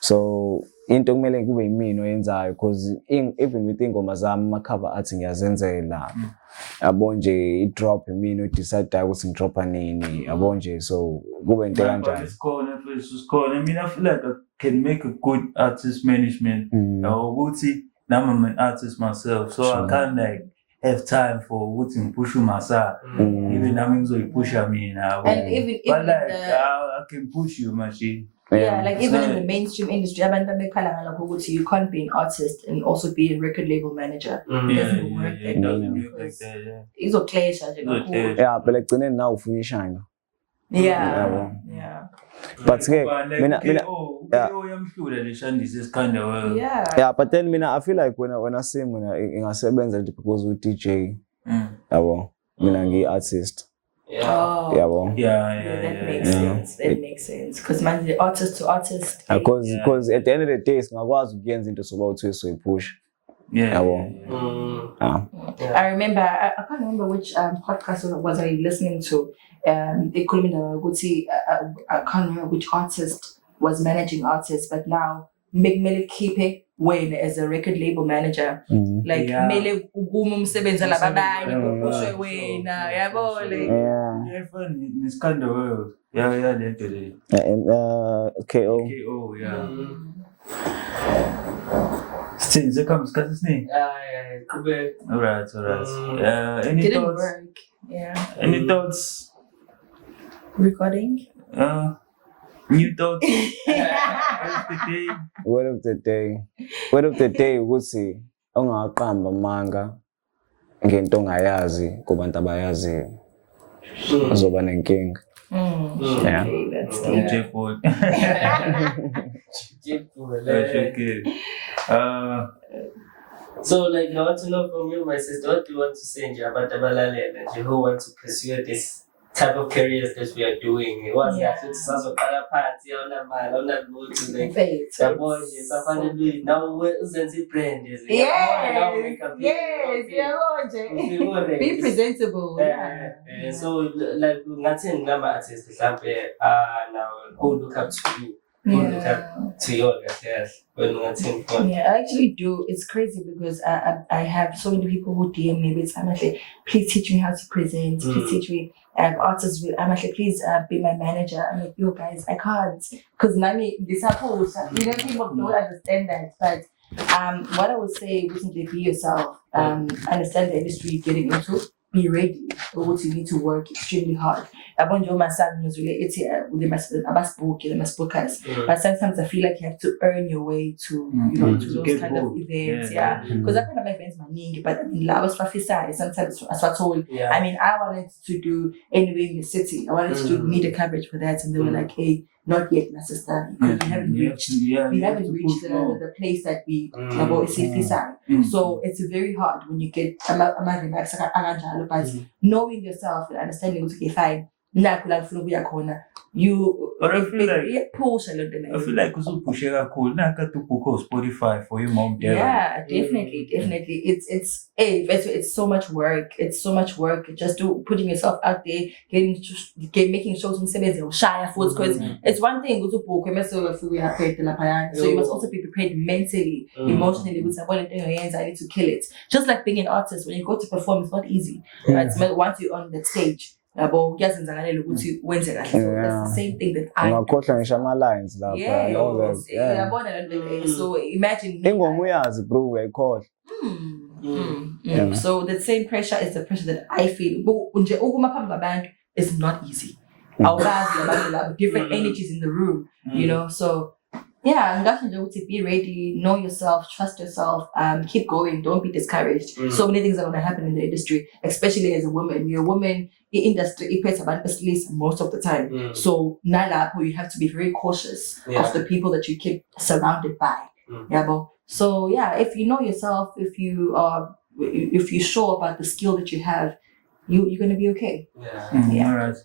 So into kumele kube yimina oyenzayo because even with ingoma zami ama-cover art ngiyazenzela yabo nje i-drop yimina odecide ukuthi ngidropa nini yabo nje so kube into kanjani. I mean I feel like I can make a good artist management ukuthi I'm an artist myself so I can't like have time for ukuthi ngipush myself even nami ngizoyipusha mina and even but like I can push you machine. Yeah, like even in the mainstream industry, you can't be an artist and also be a record label manager. It doesn't work. It doesn't because it's okay. Yeah, but like then now finishing. Yeah. But but then I feel like when I sing ngingasebenza because with DJ yabo mina ngi-artist. That makes sense. Because man, the artist to artist. Because at the end of the day, ngakwazi ukuyenza into sokuthi soyipush. I remember. I can't remember which podcast was I listening to. They called me I can't remember which artist was managing artists, but now Mele Kipe when as a record label manager, like Mele umsebenza lababanye kupushwe wena yabo like it's kind of well. Definitely. KO Still, the comes cut his name. Alright. Any didn't thoughts? work. Yeah. Any thoughts? Recording. New thoughts? Word of the day ukuthi ungaqamba manga ngento ongayazi kubantu abayazi uzoba nenkinga. Yeah. Okay, that's So like I want to know from you, my sister, what do you want to say about Tabalale and who wants to pursue this type of careers that we are doing. It was that it's also other parts, on that mode to like the boys, now we're brand is be presentable. So like nothing number artists now who look up to you. Look up to yours, yes. Yeah, I actually do. It's crazy because I have so many people who DM me with, I'm like, please teach me how to present. Please teach me. I have artists with, I'm like, please be my manager. I'm like, yo guys, I can't. Because Nami, this suppose, people don't understand that. But what I would say recently, be yourself. Understand the industry you're getting into. Be ready for what you need to work extremely hard. I want your son was related to but sometimes I feel like you have to earn your way to to those kind of events. Because I kind of events money, but I mean I was sometimes as I told I mean I wanted to do anyway in the city. I wanted to do media coverage for that, and they were like, hey, not yet, my sister, because we haven't reached the place that we So it's very hard when you get but knowing yourself and understanding okay, fine. You but I feel like also pushing a cool to book Spotify for your mom. Yeah, definitely. It's so much work. It's so much work just to putting yourself out there, making shows and shy foods because it's one thing to book so you must also be prepared mentally, emotionally with one thing I need to kill it. Just like being an artist, when you go to perform, it's not easy. Right? Once you're on the stage. So that's the same thing that I so imagine so the same pressure is the pressure that I feel. It's not easy. Different energies in the room, so yeah, be ready, know yourself, trust yourself, keep going, don't be discouraged. So many things are going to happen in the industry, especially as a woman. You're a woman, the industry equates about most of the time. So now you have to be very cautious of the people that you keep surrounded by. So yeah, if you know yourself, if you're sure about the skill that you have, you're going to be okay. All right.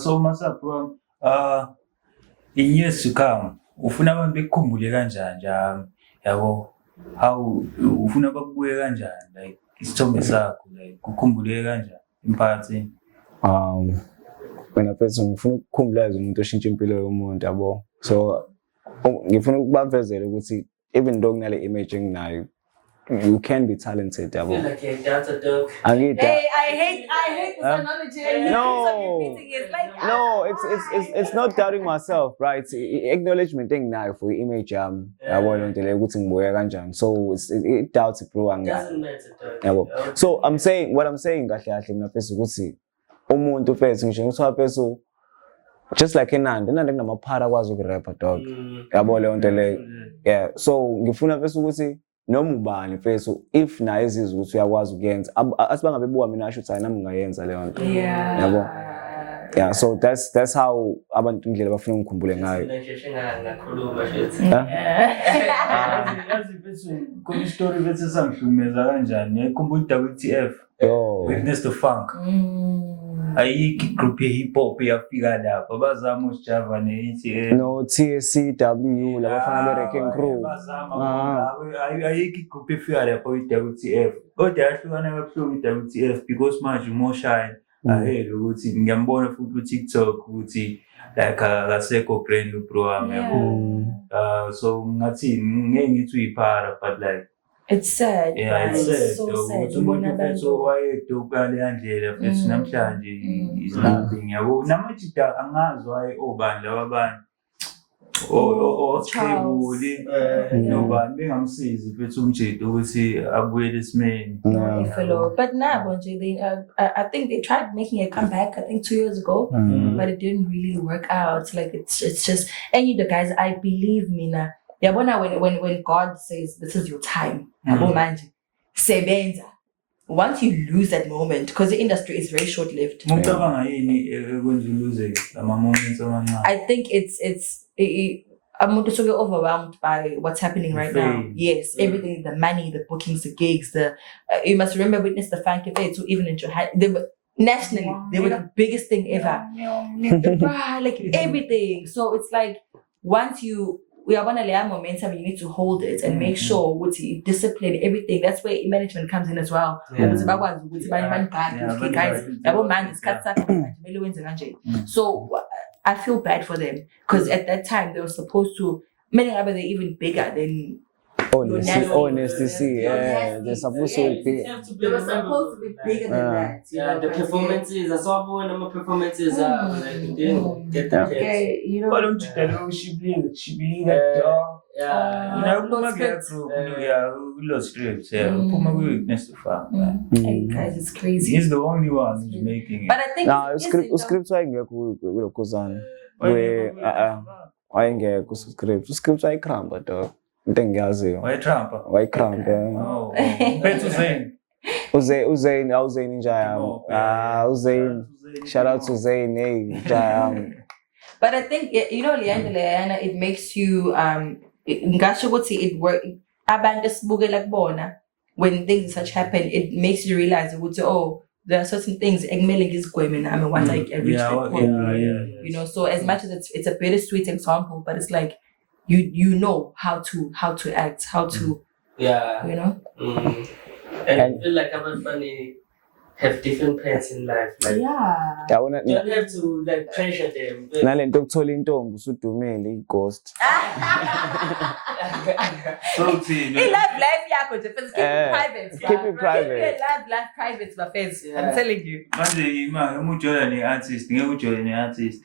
So Masa, in years to come, ufuna abantu bekukhumbule kanjani yabo how ufuna bakubuye kanjani like isithombe sakho like ukukhumbule kanjani emphakathini mina mfethu ngifuna ukukhumbula umuntu oshintsha impilo yomuntu yabo so ngifuna ukubavezela ukuthi even though kunale image enginayo you can be talented yabo like a data dog. I hate this analogy. No, it's not doubting myself, right? Acknowledgement thing now for image yabo lonto le ukuthi ngibuya kanjani. So it doubts bro doesn't matter. So what I'm saying kahle mina phezulu ukuthi umuntu phezulu ngisho ngithiwa phezulu just like Enandi kunamaphara kwazi ukurapper dog. Yabo lonto le. Yeah, so ngifuna phezulu ukuthi noma ubani phezulu if naye ezizwe ukuthi uyakwazi ukuyenza asibangabe buwa mina asho ukuthi nami ngayenza leyo nto yabo yeah so that's how abantu indlela bafuna ngikhumbule ngayo ngakhuluma shethi yazi phezulu kule story bese samhlumeza kanjani ngikhumbula WTF Witness the Funk ayiki group hip hop yafika lapha bazama usijava nethi no TSCW labafana be Wrecking Crew ayiki group efika lapha WTF kodwa yahlukana kabuhlungu WTF because manje uMoshine ahelo ukuthi ngiyambona futhi ku TikTok ukuthi like akasekho brand new bro yabo so ngathi ngeke ngithi uyiphara but like it's sad. Yeah, it's sad. So sad. So why dokale andlela futhi namhlanje is nothing yabo namajita angazwa obandla wabantu Chebuli nobani bengamsizi futhi umjito ukuthi abuyele esimeni but now I think they tried making a comeback I think 2 years ago but it didn't really work out like it's just and the guys I believe me now when God says this is your time sebenza once you lose that moment because the industry is very short-lived I think it's I'm overwhelmed by what's happening right now. Yes, everything, the money, the bookings, the gigs, you must remember Witness the Funk event, so even in Johann, nationally, they were the biggest thing ever. Bruh, like everything. So it's like once we are one of the momentum, you need to hold it and make sure with you discipline everything. That's where management comes in as well. So I feel bad for them because at that time they were supposed to. Many of them are even bigger than. Honesty, yeah. They're supposed to be. They were supposed to be bigger than that. Yeah, the performances. I saw one of my performances. Like, didn't get that. Okay, you know. Why don't you tell her she be that dog? Yeah. We lost scripts. Yeah, put my weakness to far. Hey guys, it's crazy. He's the only one who's making it. But I think Scripts wayengekho kulokuzana. Wayengekho scripts wayikramba dog. Into engiyaziyo. Wayikramba. Oh. Bethu Zane. Uzain njaya. Uzain. Shout out to Zain, hey, njaya. But I think Leanna, it makes you ngasho ukuthi it work abantu esibukela kubona when things such happen, it makes you realize ukuthi there are certain things ekumele ngizigweme nami once I reach that point. You know, so as much as it's a bittersweet example, but it's like you know how to act, how to you know. And I feel like everybody have different plans in life. Like, you don't have to like pressure them. Nalento kuthola intombi usudumele ghost. Life yakho nje keep it private. Keep it private. Life private my face. I'm telling you. Manje umujola ne-artist, ngeke ujole ne-artist.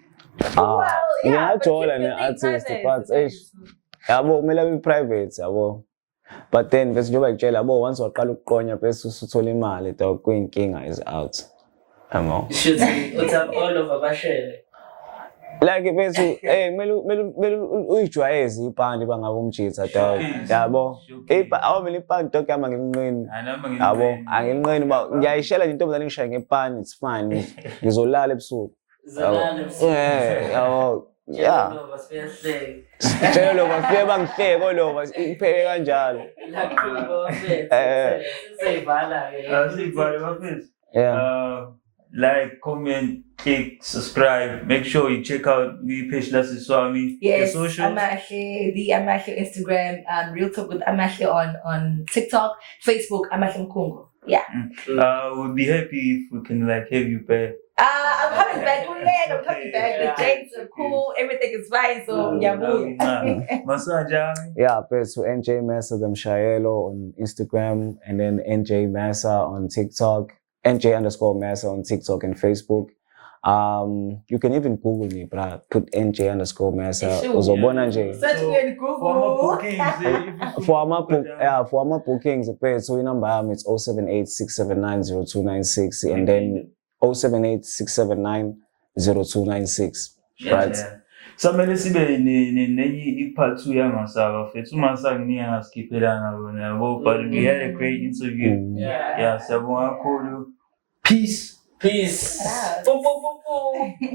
Ngiyajola ne-artist but yabo kumele abe private yabo. But then bese njengoba ngitshela yabo once waqala ukuqonya bese usuthola imali dog kuyinkinga is out. Yabo. You should see what's up all over bashele. Like bese kumele uyijwayeze ibhandi bangabe umjitha dog. Yabo. Awumele ibhandi dog yama ngeminqeni. Yabo, anginqeni ba ngiyayishela into omzane ngishaya ngepani it's fine. Ngizolala ebusuku. Yabo. Yeah. Tshelo bafike bangihleke oloba ipheke kanjalo. Like, comment, click, subscribe. Make sure you check out the page Lassie Swami. Yes, the socials. Amahle Instagram, Real Talk with Amahle on TikTok, Facebook, Amahle Mkungu. Yeah. We'll be happy if we can like have you back. I'm coming back. I'm coming back. The James are cool. Everything is fine. So yeah, so NJ Mesa Mshayelo on Instagram and then NJ Mesa on TikTok, NJ_Mesa on TikTok and Facebook. You can even Google me, bruh. Put NJ_Mesa. Uzobona nje. Search me in Google. For my bookings, so your number it's 078-679-0296 and then 078-679-0296. Right. So many sibe nenye part 2 yangasaba fethu masangi niyangasikhiphelanga bona but we had a great interview. Sabonga kakhulu. Peace. Shout out.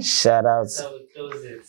Shout out. So we close it.